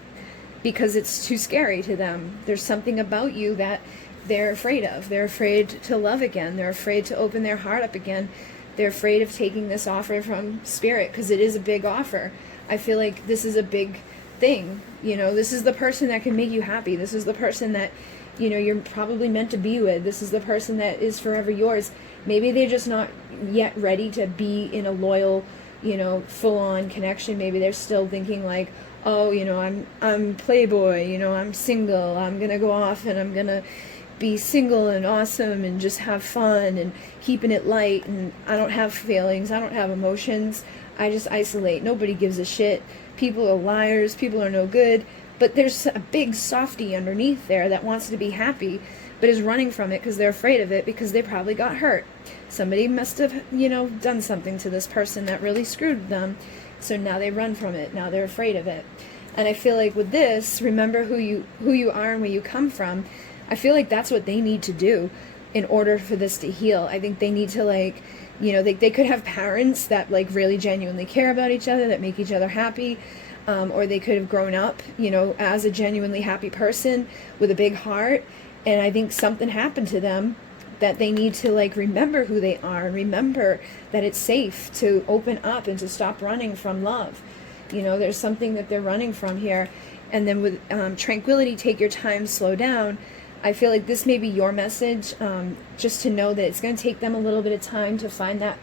because it's too scary to them. There's something about you that they're afraid of. They're afraid to love again. They're afraid to open their heart up again. They're afraid of taking this offer from Spirit, because it is a big offer. I feel like this is a big thing. You know, this is the person that can make you happy. This is the person that, you know, you're probably meant to be with. This is the person that is forever yours. Maybe they're just not yet ready to be in a loyal, you know, full-on connection. Maybe they're still thinking like, oh, you know, I'm playboy, you know, I'm single. I'm going to go off and I'm going to be single and awesome and just have fun and keeping it light, and I don't have feelings, I don't have emotions, I just isolate. Nobody gives a shit. People are liars, people are no good. But there's a big softy underneath there that wants to be happy, but is running from it because they're afraid of it, because they probably got hurt. Somebody must have, you know, done something to this person that really screwed them, so now they run from it. Now they're afraid of it. And I feel like with this, remember who you are and where you come from. I feel like that's what they need to do in order for this to heal. I think they need to, like, you know, they could have parents that like really genuinely care about each other, that make each other happy, or they could have grown up, you know, as a genuinely happy person with a big heart, and I think something happened to them that they need to like remember who they are and remember that it's safe to open up and to stop running from love. You know, there's something that they're running from here. And then with tranquility, take your time, slow down. I feel like this may be your message, just to know that it's going to take them a little bit of time to find that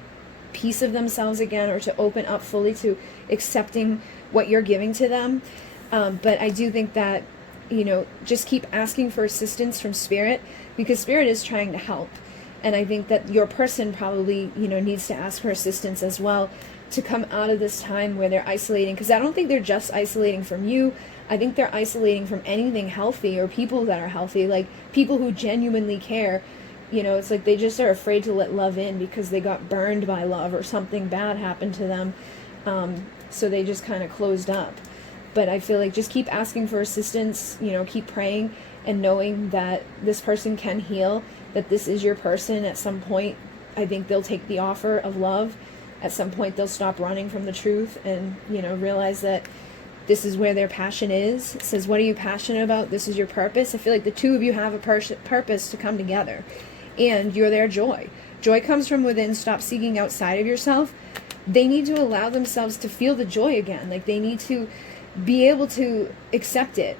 piece of themselves again, or to open up fully to accepting what you're giving to them. But I do think that, you know, just keep asking for assistance from Spirit, because Spirit is trying to help. And I think that your person probably, you know, needs to ask for assistance as well, to come out of this time where they're isolating, because I don't think they're just isolating from you. I think they're isolating from anything healthy or people that are healthy, like people who genuinely care. You know, it's like they just are afraid to let love in because they got burned by love or something bad happened to them. So they just kind of closed up. But I feel like just keep asking for assistance, you know, keep praying and knowing that this person can heal, that this is your person. At some point, I think they'll take the offer of love. At some point, they'll stop running from the truth and, you know, realize that this is where their passion is. It says, what are you passionate about? This is your purpose. I feel like the two of you have a purpose to come together. And you're their joy. Joy comes from within. Stop seeking outside of yourself. They need to allow themselves to feel the joy again. Like, they need to be able to accept it.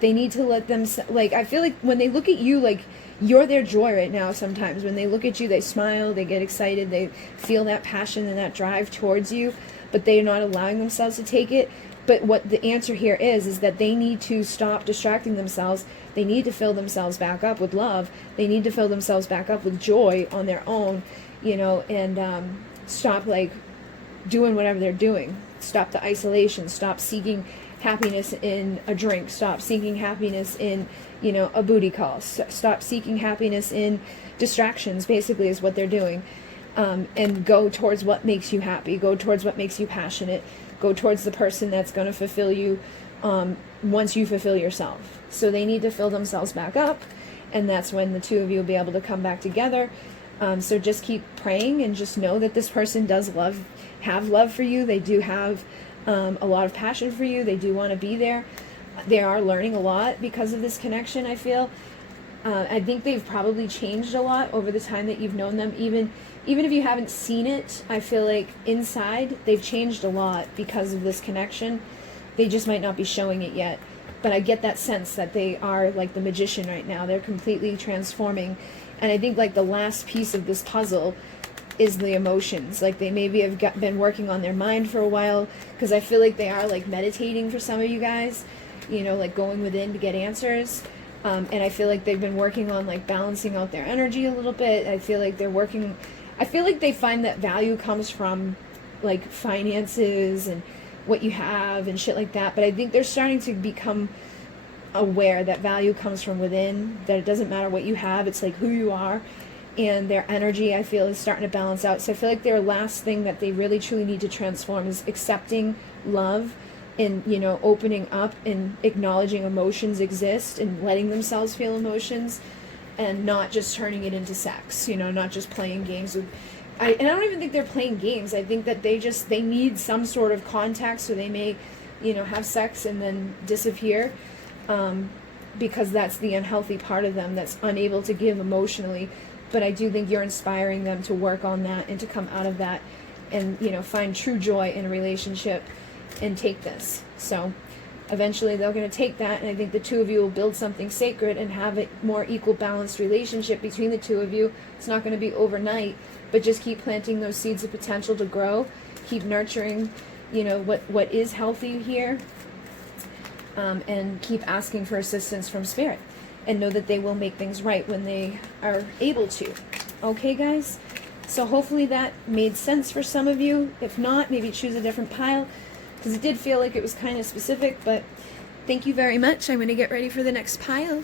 They need to let them, like, I feel like when they look at you, like, you're their joy right now sometimes. When they look at you, they smile, they get excited, they feel that passion and that drive towards you, but they're not allowing themselves to take it. But what the answer here is that they need to stop distracting themselves. They need to fill themselves back up with love. They need to fill themselves back up with joy on their own, you know, and stop, like, doing whatever they're doing. Stop the isolation. Stop seeking happiness in a drink. Stop seeking happiness in, you know, a booty call. Stop seeking happiness in distractions, basically, is what they're doing. And go towards what makes you happy. Go towards what makes you passionate. Go towards the person that's going to fulfill you once you fulfill yourself. So they need to fill themselves back up, and that's when the two of you will be able to come back together. So just keep praying and just know that this person does have love for you. They do have a lot of passion for you. They do want to be there. They are learning a lot because of this connection, I feel. I think they've probably changed a lot over the time that you've known them. Even if you haven't seen it, I feel like inside they've changed a lot because of this connection. They just might not be showing it yet. But I get that sense that they are like the magician right now. They're completely transforming. And I think like the last piece of this puzzle is the emotions. Like they maybe have been working on their mind for a while, because I feel like they are like meditating for some of you guys, you know, like going within to get answers. And I feel like they've been working on like balancing out their energy a little bit. I feel like they find that value comes from like finances and what you have and shit like that. But I think they're starting to become aware that value comes from within, that it doesn't matter what you have, it's like who you are. And their energy, I feel, is starting to balance out. So I feel like their last thing that they really truly need to transform is accepting love and, you know, opening up and acknowledging emotions exist and letting themselves feel emotions, and not just turning it into sex, you know, not just playing games with. And I don't even think they're playing games. I think that they need some sort of contact, so they may, you know, have sex and then disappear, because that's the unhealthy part of them that's unable to give emotionally. But I do think you're inspiring them to work on that and to come out of that and, you know, find true joy in a relationship and take this. So eventually they're going to take that, and I think the two of you will build something sacred and have a more equal, balanced relationship between the two of you. It's not going to be overnight, but just keep planting those seeds of potential to grow. Keep nurturing, you know, what is healthy here, and keep asking for assistance from Spirit. And know that they will make things right when they are able to. Okay, guys? So hopefully that made sense for some of you. If not, maybe choose a different pile, because it did feel like it was kind of specific. But thank you very much. I'm going to get ready for the next pile.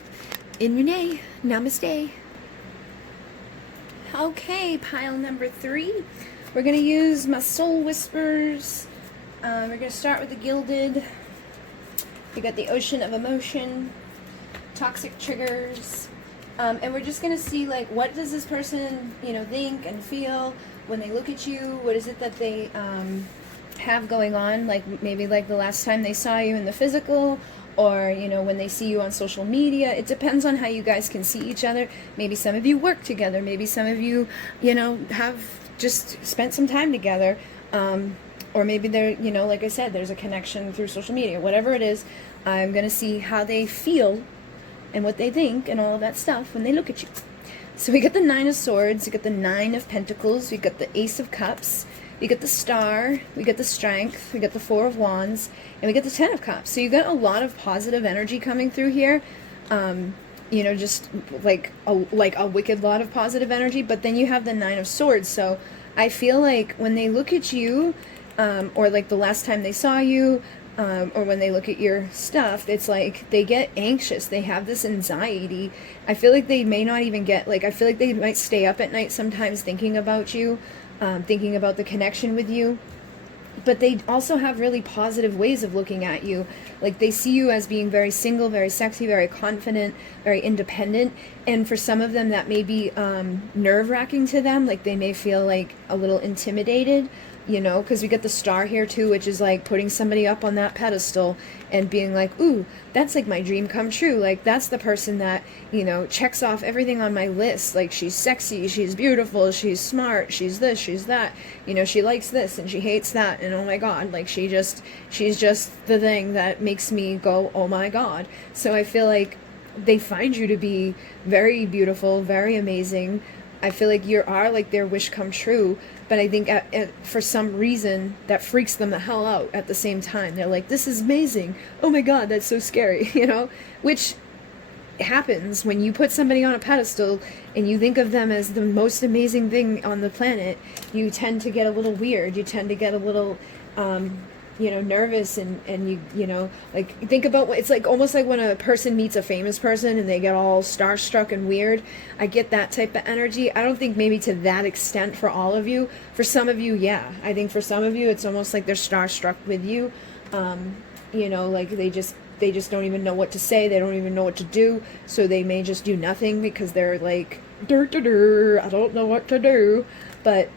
In Renee, namaste. Okay, pile number 3. We're going to use my Soul Whispers. We're going to start with the Gilded. We got the Ocean of Emotion. Toxic triggers, and we're just going to see, like, what does this person, you know, think and feel when they look at you? What is it that they have going on, like maybe like the last time they saw you in the physical, or, you know, when they see you on social media. It depends on how you guys can see each other. Maybe some of you work together, maybe some of you, you know, have just spent some time together, or maybe they're, you know, like I said, there's a connection through social media. Whatever it is, I'm going to see how they feel and what they think and all of that stuff when they look at you. So we got the 9 of Swords, we got the 9 of Pentacles, we got the Ace of Cups, we got the Star, we got the Strength, we got the 4 of Wands, and we got the 10 of Cups. So you got a lot of positive energy coming through here. You know, just like a wicked lot of positive energy. But then you have the 9 of Swords. So I feel like when they look at you, or like the last time they saw you, or when they look at your stuff, it's like they get anxious. They have this anxiety. I feel like they may not even get, like, I feel like they might stay up at night sometimes thinking about you, thinking about the connection with you. But they also have really positive ways of looking at you. Like, they see you as being very single, very sexy, very confident, very independent. And for some of them, that may be nerve-wracking to them. Like, they may feel like a little intimidated, you know, because we get the star here too, which is like putting somebody up on that pedestal and being like, ooh, that's like my dream come true. Like, that's the person that, you know, checks off everything on my list. Like, she's sexy, she's beautiful, she's smart, she's this, she's that, you know, she likes this and she hates that, and oh my god, like, she's just the thing that makes me go, oh my god. So I feel like they find you to be very beautiful, very amazing. I feel like you are like their wish come true, but I think for some reason that freaks them the hell out at the same time. They're like, this is amazing. Oh my god, that's so scary, you know? Which happens when you put somebody on a pedestal and you think of them as the most amazing thing on the planet. You tend to get a little weird. You tend to get a little you know, nervous, and you know, like, think about what it's like, almost like when a person meets a famous person and they get all starstruck and weird. I get that type of energy. I don't think maybe to that extent for all of you. For some of you, yeah. I think for some of you, it's almost like they're starstruck with you. You know, like they just don't even know what to say. They don't even know what to do. So they may just do nothing because they're like, I don't know what to do. But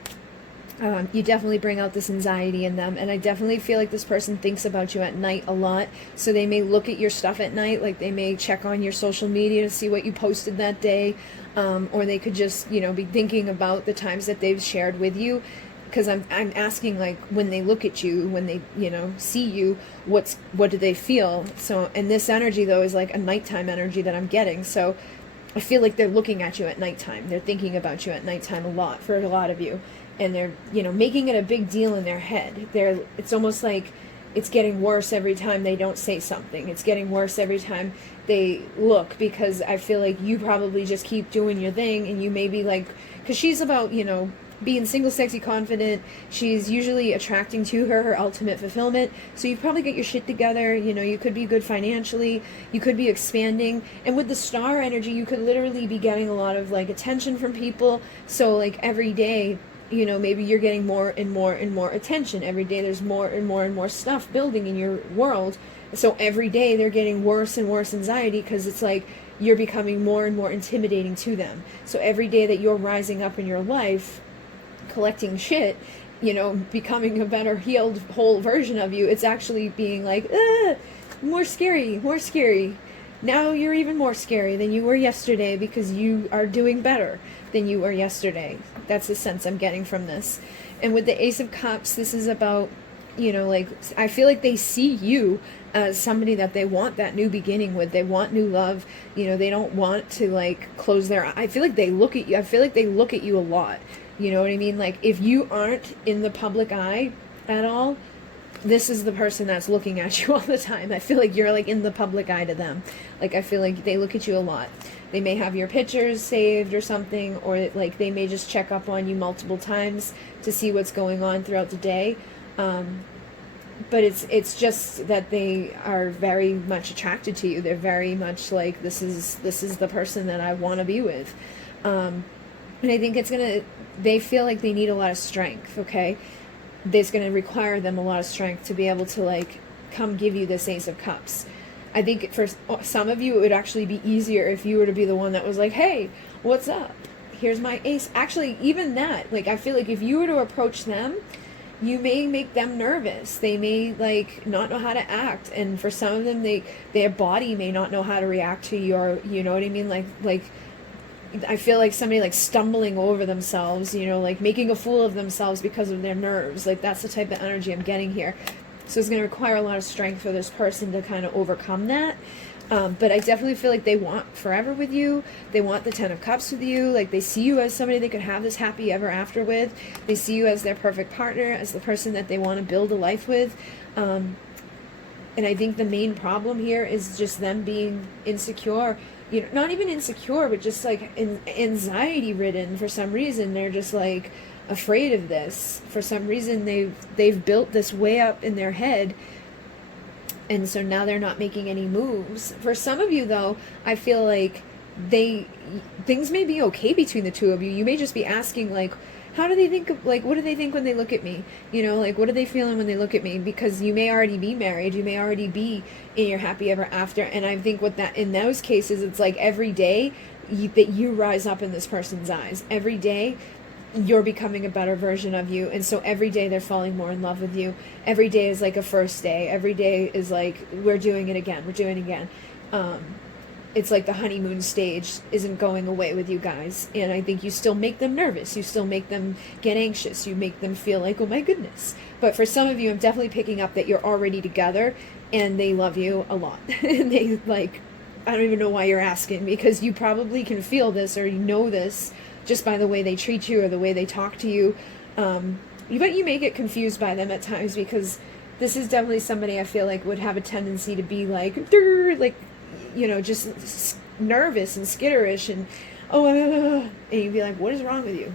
you definitely bring out this anxiety in them, and I definitely feel like this person thinks about you at night a lot. So they may look at your stuff at night, like they may check on your social media to see what you posted that day, or they could just, you know, be thinking about the times that they've shared with you. Because I'm asking, like, when they look at you, when they, you know, see you, what do they feel? So, and this energy though is like a nighttime energy that I'm getting. So I feel like they're looking at you at nighttime. They're thinking about you at nighttime a lot for a lot of you. And they're, you know, making it a big deal in their head. It's almost like it's getting worse every time they don't say something. It's getting worse every time they look, because I feel like you probably just keep doing your thing, and you may be like, because she's about, you know, being single, sexy, confident. She's usually attracting to her ultimate fulfillment. So you probably get your shit together. You know, you could be good financially. You could be expanding. And with the star energy, you could literally be getting a lot of, like, attention from people. So, like, every day, you know, maybe you're getting more and more and more attention. Every day there's more and more and more stuff building in your world. So every day they're getting worse and worse anxiety, because it's like you're becoming more and more intimidating to them. So every day that you're rising up in your life, collecting shit, you know, becoming a better healed whole version of you, it's actually being like, more scary, more scary. Now you're even more scary than you were yesterday, because you are doing better than you were yesterday. That's the sense I'm getting from this. And with the Ace of Cups, this is about, you know, like, I feel like they see you as somebody that they want that new beginning with. They want new love. You know, they don't want to, like, close their eyes. I feel like they look at you. I feel like they look at you a lot. You know what I mean? Like, if you aren't in the public eye at all, this is the person that's looking at you all the time. I feel like you're, like, in the public eye to them. Like, I feel like they look at you a lot. They may have your pictures saved or something, or, like, they may just check up on you multiple times to see what's going on throughout the day. But it's just that they are very much attracted to you. They're very much like, this is the person that I want to be with. And I think they feel like they need a lot of strength, okay? It's going to require them a lot of strength to be able to, like, come give you this Ace of Cups. I think for some of you, it would actually be easier if you were to be the one that was like, hey, what's up? Here's my ace. Actually, even that, like, I feel like if you were to approach them, you may make them nervous. They may, like, not know how to act. And for some of them, their body may not know how to react to your, you know what I mean? Like, I feel like somebody, like, stumbling over themselves, you know, like making a fool of themselves because of their nerves. Like, that's the type of energy I'm getting here. So it's going to require a lot of strength for this person to kind of overcome that. But I definitely feel like they want forever with you. They want the 10 of Cups with you. Like, they see you as somebody they could have this happy ever after with. They see you as their perfect partner, as the person that they want to build a life with. And I think the main problem here is just them being insecure. You know, not even insecure, but just, like, anxiety ridden for some reason. They're just like, afraid of this. For some reason, they've built this way up in their head, and so now they're not making any moves. For some of you, though, I feel like things may be okay between the two of you. You may just be asking, like, how do they think of, like, what do they think when they look at me? You know, like, what are they feeling when they look at me? Because you may already be married, you may already be in your happy ever after, and I think what that, in those cases, it's like every day that you rise up in this person's eyes. Every day you're becoming a better version of you, and so every day they're falling more in love with you. Every day is like a first day. Every day is like, we're doing it again, we're doing it again. It's like the honeymoon stage isn't going away with you guys, and I think you still make them nervous, you still make them get anxious, you make them feel like, oh my goodness. But for some of you, I'm definitely picking up that you're already together and they love you a lot. And they, like, I don't even know why you're asking, because you probably can feel this, or you know this just by the way they treat you or the way they talk to you. But you may get confused by them at times, because this is definitely somebody I feel like would have a tendency to be like, you know, just nervous and skitterish, and and you'd be like, what is wrong with you?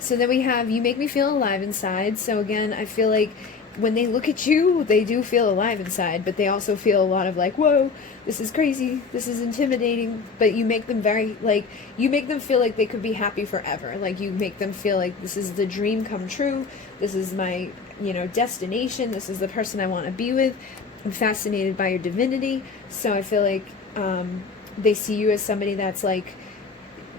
So then we have, you make me feel alive inside. So again, I feel like when they look at you, they do feel alive inside, but they also feel a lot of like, whoa, this is crazy, this is intimidating. But you make them very, like, you make them feel like they could be happy forever. Like, you make them feel like this is the dream come true, this is my, you know, destination, this is the person I want to be with. I'm fascinated by your divinity. So I feel like they see you as somebody that's like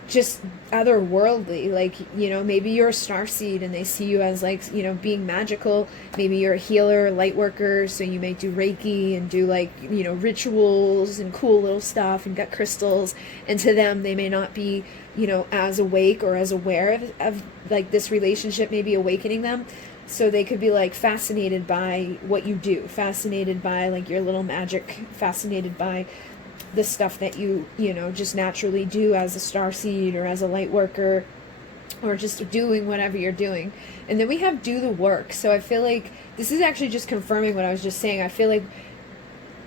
just otherworldly. Like, you know, maybe you're a starseed and they see you as like, you know, being magical. Maybe you're a healer, light worker, so you may do Reiki and do like, you know, rituals and cool little stuff and get crystals. And to them, they may not be, you know, as awake or as aware of like this relationship maybe awakening them. So they could be like fascinated by what you do, fascinated by like your little magic, fascinated by the stuff that you know, just naturally do as a starseed or as a light worker, or just doing whatever you're doing. And then we have do the work. So I feel like this is actually just confirming what I was just saying. I feel like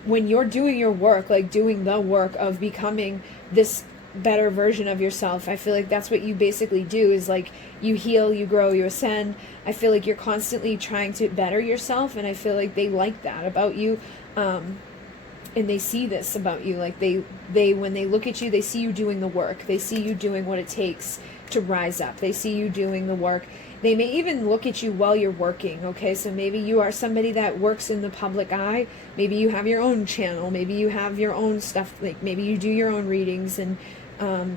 when you're doing your work, like doing the work of becoming this better version of yourself, I feel like that's what you basically do, is like you heal, you grow, you ascend. I feel like you're constantly trying to better yourself, and I feel like they like that about you, and they see this about you. Like they when they look at you, they see you doing the work, they see you doing what it takes to rise up, they see you doing the work. They may even look at you while you're working, okay? So maybe you are somebody that works in the public eye. Maybe you have your own channel. Maybe you have your own stuff. Like maybe you do your own readings and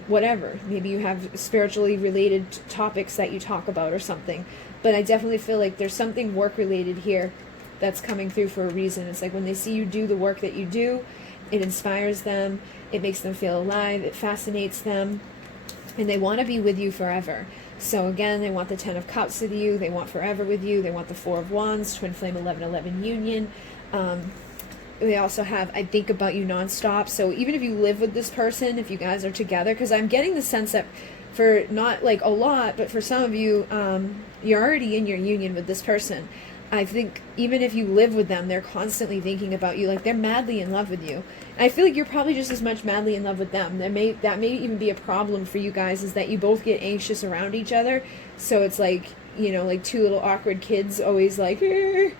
whatever. Maybe you have spiritually related topics that you talk about or something. But I definitely feel like there's something work-related here that's coming through for a reason. It's like when they see you do the work that you do, it inspires them. It makes them feel alive. It fascinates them. And they want to be with you forever. So again, they want the 10 of Cups with you. They want forever with you. They want the 4 of Wands, Twin Flame 1111 union. We also have I think about you nonstop. So even if you live with this person, if you guys are together, because I'm getting the sense that for not like a lot, but for some of you, you're already in your union with this person. I think even if you live with them, they're constantly thinking about you. Like they're madly in love with you. And I feel like you're probably just as much madly in love with them. That may even be a problem for you guys, is that you both get anxious around each other. So it's like, you know, like two little awkward kids always like, you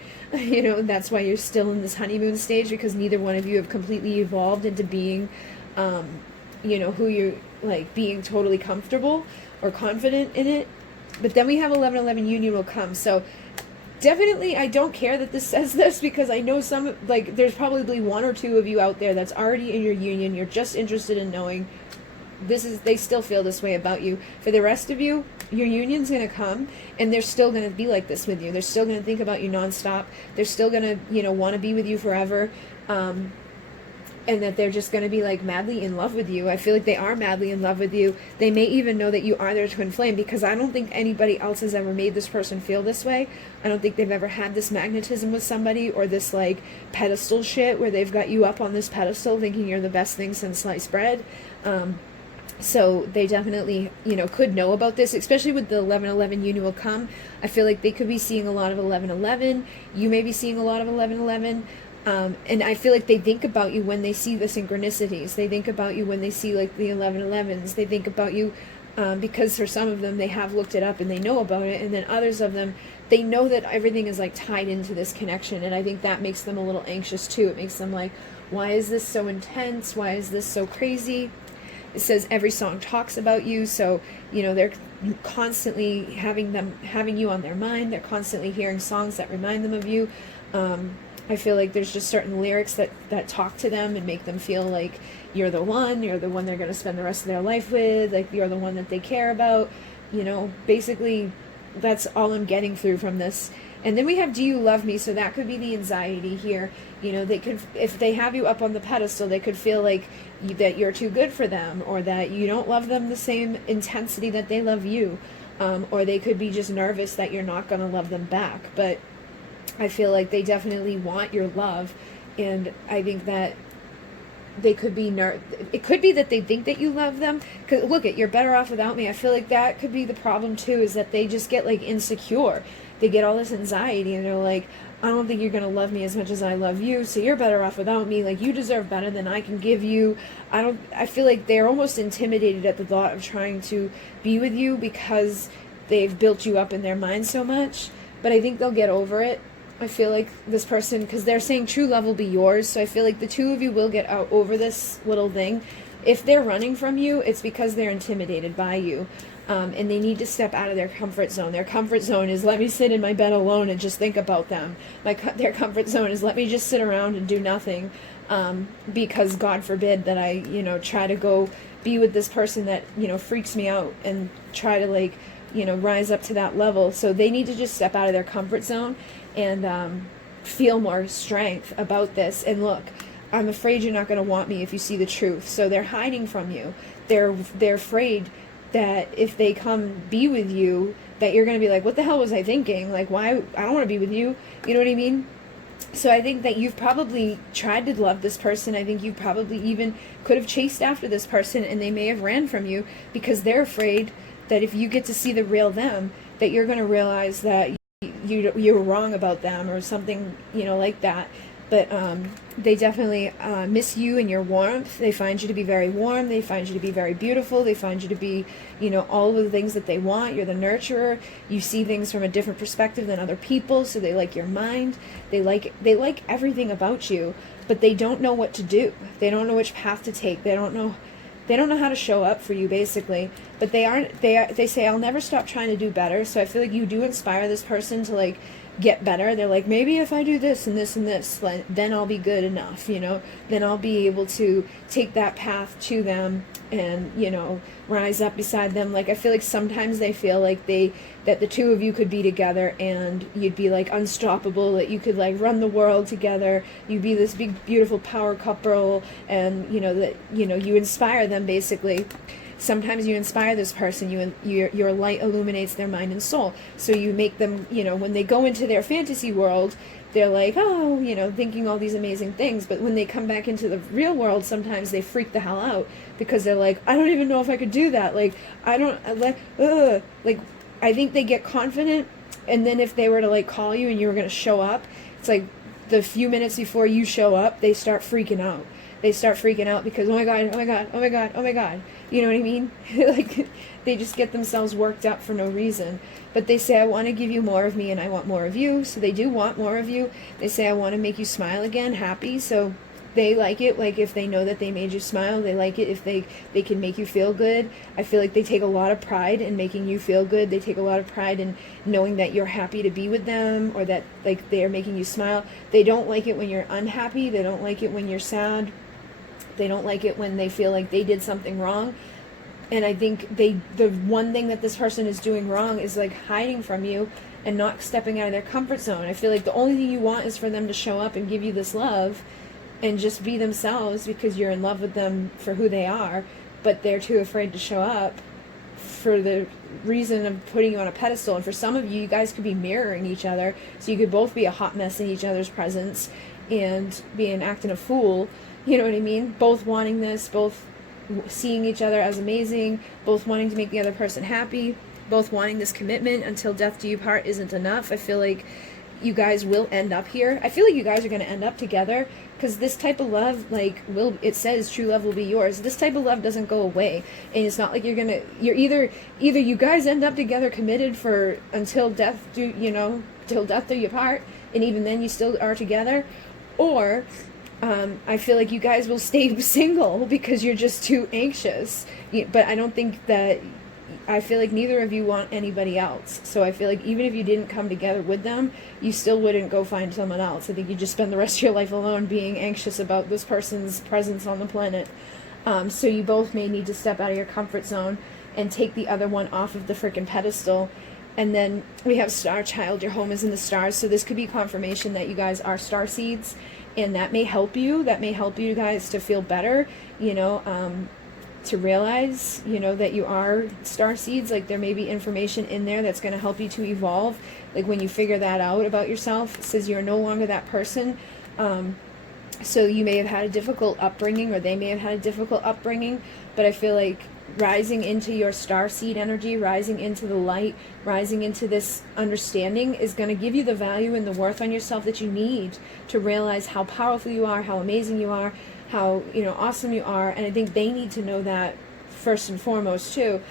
know, that's why you're still in this honeymoon stage, because neither one of you have completely evolved into being, you know, who you're like, being totally comfortable or confident in it. But then we have 1111 union will come. So definitely, I don't care that this says this, because I know some, like, there's probably one or two of you out there that's already in your union. You're just interested in knowing this is, they still feel this way about you. For the rest of you, your union's going to come, and they're still going to be like this with you. They're still going to think about you nonstop. They're still going to, you know, want to be with you forever. And that they're just going to be like madly in love with you. I feel like they are madly in love with you. They may even know that you are their twin flame, because I don't think anybody else has ever made this person feel this way. I don't think they've ever had this magnetism with somebody, or this like pedestal shit where they've got you up on this pedestal thinking you're the best thing since sliced bread. So they definitely, you know, could know about this, especially with the 1111 union will come. I feel like they could be seeing a lot of 1111. You may be seeing a lot of 1111. And I feel like they think about you when they see the synchronicities. They think about you when they see like the 1111s. They think about you because for some of them, they have looked it up and they know about it. And then others of them, they know that everything is like tied into this connection. And I think that makes them a little anxious too. It makes them like, why is this so intense? Why is this so crazy? It says every song talks about you. So, you know, they're constantly having you on their mind. They're constantly hearing songs that remind them of you. I feel like there's just certain lyrics that talk to them and make them feel like you're the one they're going to spend the rest of their life with, like you're the one that they care about. You know, basically that's all I'm getting through from this. And then we have, do you love me? So that could be the anxiety here. You know, they could, if they have you up on the pedestal, they could feel like that you're too good for them, or that you don't love them the same intensity that they love you. Or they could be just nervous that you're not going to love them back. But I feel like they definitely want your love. And I think that they could be it could be that they think that you love them, because look at, you're better off without me. I feel like that could be the problem too, is that they just get like insecure. They get all this anxiety and they're like, I don't think you're going to love me as much as I love you, so you're better off without me. Like, you deserve better than I can give you. I feel like they're almost intimidated at the thought of trying to be with you because they've built you up in their mind so much. But I think they'll get over it. I feel like this person, because they're saying true love will be yours, so I feel like the two of you will get out over this little thing. If they're running from you, it's because they're intimidated by you. And they need to step out of their comfort zone. Their comfort zone is, let me sit in my bed alone and just think about them. Their comfort zone is, let me just sit around and do nothing, because God forbid that I, you know, try to go be with this person that, you know, freaks me out, and try to, like, you know, rise up to that level. So they need to just step out of their comfort zone and feel more strength about this. And look, I'm afraid you're not going to want me if you see the truth. So they're hiding from you. They're afraid that if they come be with you, that you're going to be like, what the hell was I thinking? Like, why? I don't want to be with you. You know what I mean? So I think that you've probably tried to love this person. I think you probably even could have chased after this person, and they may have ran from you because they're afraid that if you get to see the real them, that you're going to realize that you were wrong about them or something, you know, like that. But they definitely miss you and your warmth. They find you to be very warm. They find you to be very beautiful. They find you to be, you know, all of the things that they want. You're the nurturer. You see things from a different perspective than other people, so they like your mind. They like everything about you, but they don't know what to do. They don't know which path to take. They don't know how to show up for you, basically. But they say, I'll never stop trying to do better. So I feel like you do inspire this person to, like, get better. They're like, maybe if I do this and this and this, then I'll be good enough, you know, then I'll be able to take that path to them and, you know, rise up beside them. Like, I feel like sometimes they feel like that the two of you could be together and you'd be like unstoppable, that you could like run the world together. You'd be this big, beautiful power couple, and, you know, that, you know, you inspire them, basically. Sometimes you inspire this person, your light illuminates their mind and soul. So you make them, you know, when they go into their fantasy world, they're like, oh, you know, thinking all these amazing things. But when they come back into the real world, sometimes they freak the hell out because they're like, I don't even know if I could do that. Like, I think they get confident. And then if they were to, like, call you and you were going to show up, it's like the few minutes before you show up, they start freaking out. They start freaking out because, oh my God, oh my God, oh my God, oh my God. You know what I mean? Like, they just get themselves worked up for no reason. But they say, I want to give you more of me and I want more of you. So they do want more of you. They say, I want to make you smile again, happy. So they like it. Like, if they know that they made you smile, they like it if they can make you feel good. I feel like they take a lot of pride in making you feel good. They take a lot of pride in knowing that you're happy to be with them, or that, like, they're making you smile. They don't like it when you're unhappy. They don't like it when you're sad. They don't like it when they feel like they did something wrong. And I think the one thing that this person is doing wrong is, like, hiding from you and not stepping out of their comfort zone. I feel like the only thing you want is for them to show up and give you this love and just be themselves because you're in love with them for who they are, but they're too afraid to show up for the reason of putting you on a pedestal. And for some of you, you guys could be mirroring each other, so you could both be a hot mess in each other's presence and acting a fool. You know what I mean? Both wanting this, both seeing each other as amazing, both wanting to make the other person happy, both wanting this commitment until death do you part isn't enough. I feel like you guys will end up here. I feel like you guys are going to end up together, because this type of love, like, it says true love will be yours. This type of love doesn't go away, and it's not like you're either you guys end up together committed for until death do, till death do you part, and even then you still are together, or I feel like you guys will stay single because you're just too anxious. But I don't think that, I feel like neither of you want anybody else. So I feel like even if you didn't come together with them, you still wouldn't go find someone else. I think you just spend the rest of your life alone being anxious about this person's presence on the planet. So you both may need to step out of your comfort zone and take the other one off of the freaking pedestal. And then we have Star Child, your home is in the stars. So this could be confirmation that you guys are star seeds, and that may help you. That may help you guys to feel better, to realize, that you are star seeds. Like, there may be information in there that's going to help you to evolve. Like, when you figure that out about yourself, it says you're no longer that person. So you may have had a difficult upbringing, or they may have had a difficult upbringing, but I feel like rising into your star seed energy, rising into the light, rising into this understanding is going to give you the value and the worth on yourself that you need to realize how powerful you are, how amazing you are, how awesome you are. And I think they need to know that first and foremost too,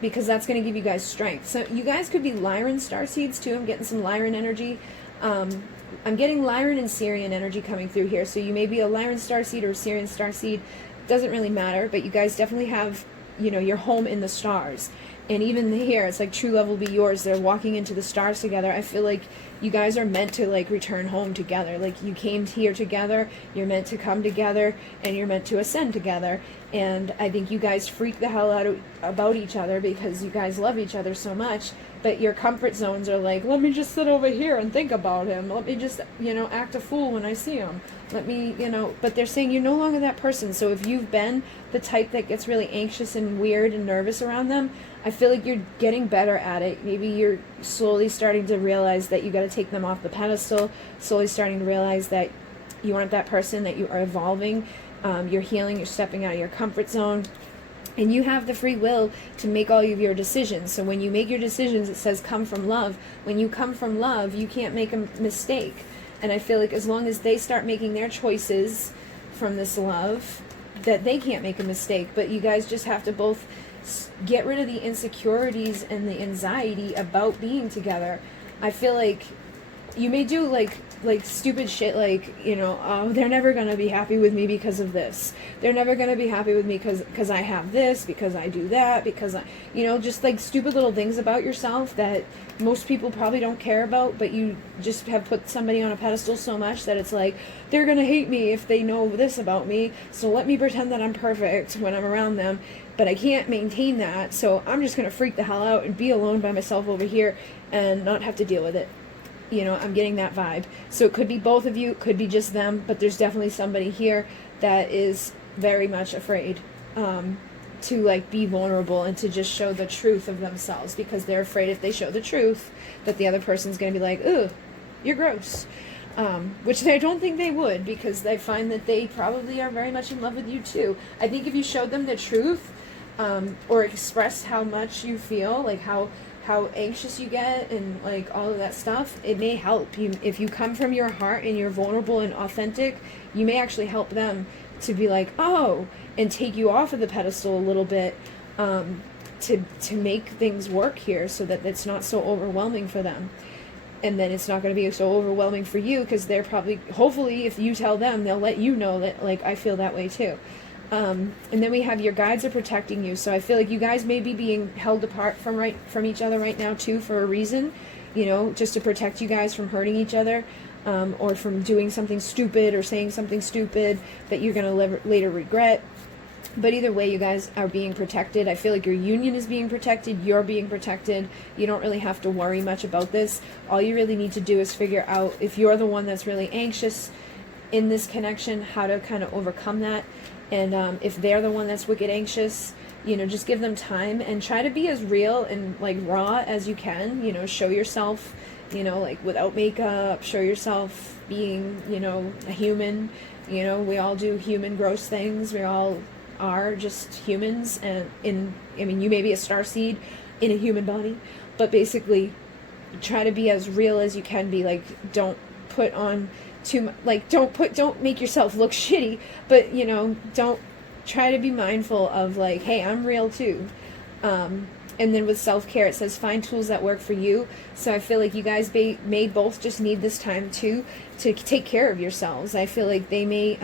because that's going to give you guys strength. So you guys could be Lyran star seeds too. I'm getting some Lyran energy. I'm getting Lyran and Syrian energy coming through here. So you may be a Lyran starseed or a Syrian starseed. Doesn't really matter, but you guys definitely have, your home in the stars. And even here, it's like true love will be yours. They're walking into the stars together. I feel like you guys are meant to, like, return home together. Like, you came here together, you're meant to come together, and you're meant to ascend together. And I think you guys freak the hell out about each other because you guys love each other so much. But your comfort zones are like, let me just sit over here and think about him. Let me just, act a fool when I see him. Let me, but they're saying you're no longer that person. So if you've been the type that gets really anxious and weird and nervous around them, I feel like you're getting better at it. Maybe you're slowly starting to realize that you got to take them off the pedestal, slowly starting to realize that you aren't that person, that you are evolving, you're healing, you're stepping out of your comfort zone. And you have the free will to make all of your decisions. So when you make your decisions, it says come from love. When you come from love, you can't make a mistake. And I feel like as long as they start making their choices from this love, that they can't make a mistake. But you guys just have to both get rid of the insecurities and the anxiety about being together. I feel like you may do like stupid shit, like, oh, they're never going to be happy with me because of this. They're never going to be happy with me because I have this, because I do that, because I, just like stupid little things about yourself that most people probably don't care about, but you just have put somebody on a pedestal so much that it's like, they're going to hate me if they know this about me, so let me pretend that I'm perfect when I'm around them. But I can't maintain that, so I'm just going to freak the hell out and be alone by myself over here and not have to deal with it. I'm getting that vibe. So it could be both of you, it could be just them, but there's definitely somebody here that is very much afraid to, like, be vulnerable and to just show the truth of themselves, because they're afraid if they show the truth that the other person's going to be like, ugh, you're gross. Which I don't think they would, because they find that they probably are very much in love with you too. I think if you showed them the truth, or expressed how much you feel, like how anxious you get and like all of that stuff, it may help you. If you come from your heart and you're vulnerable and authentic, you may actually help them to be like, oh, and take you off of the pedestal a little bit, to make things work here so that it's not so overwhelming for them. And then it's not going to be so overwhelming for you, because they're probably, hopefully, if you tell them, they'll let you know that, like, I feel that way too. And then we have your guides are protecting you. So I feel like you guys may be being held apart from each other right now too, for a reason, just to protect you guys from hurting each other, or from doing something stupid or saying something stupid that you're going to later regret. But either way, you guys are being protected. I feel like your union is being protected. You're being protected. You don't really have to worry much about this. All you really need to do is figure out, if you're the one that's really anxious in this connection, how to kind of overcome that. And if they're the one that's wicked anxious, just give them time and try to be as real and, like, raw as you can. Show yourself, like, without makeup. Show yourself being, a human. We all do human gross things. We all are just humans. And you may be a starseed in a human body, but basically try to be as real as you can be. Like, don't put on too much, like, don't make yourself look shitty, but, you know, don't, try to be mindful of, like, hey, I'm real too. And then with self-care, it says find tools that work for you. So I feel like you guys may both just need this time too to take care of yourselves. I feel like they may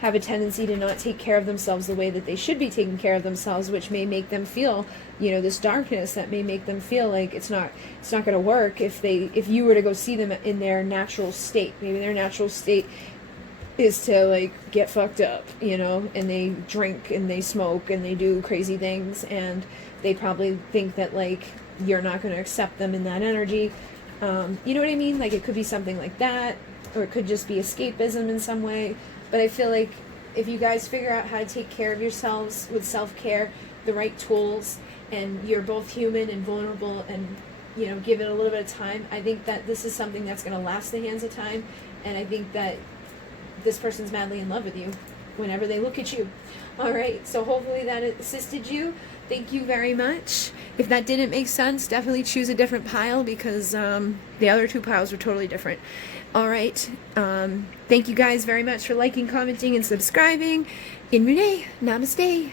have a tendency to not take care of themselves the way that they should be taking care of themselves, which may make them feel, you know, this darkness that may make them feel like it's not going to work if you were to go see them in their natural state. Maybe their natural state is to, like, get fucked up, you know, and they drink and they smoke and they do crazy things, and they probably think that, like, you're not going to accept them in that energy. You know what I mean? Like, it could be something like that, or it could just be escapism in some way. But I feel like if you guys figure out how to take care of yourselves with self-care, the right tools, and you're both human and vulnerable, and, you know, give it a little bit of time, I think that this is something that's going to last the hands of time. And I think that this person's madly in love with you whenever they look at you. All right, so hopefully that assisted you. Thank you very much. If that didn't make sense, definitely choose a different pile, because the other two piles were totally different. All right, thank you guys very much for liking, commenting, and subscribing. In Mune, namaste.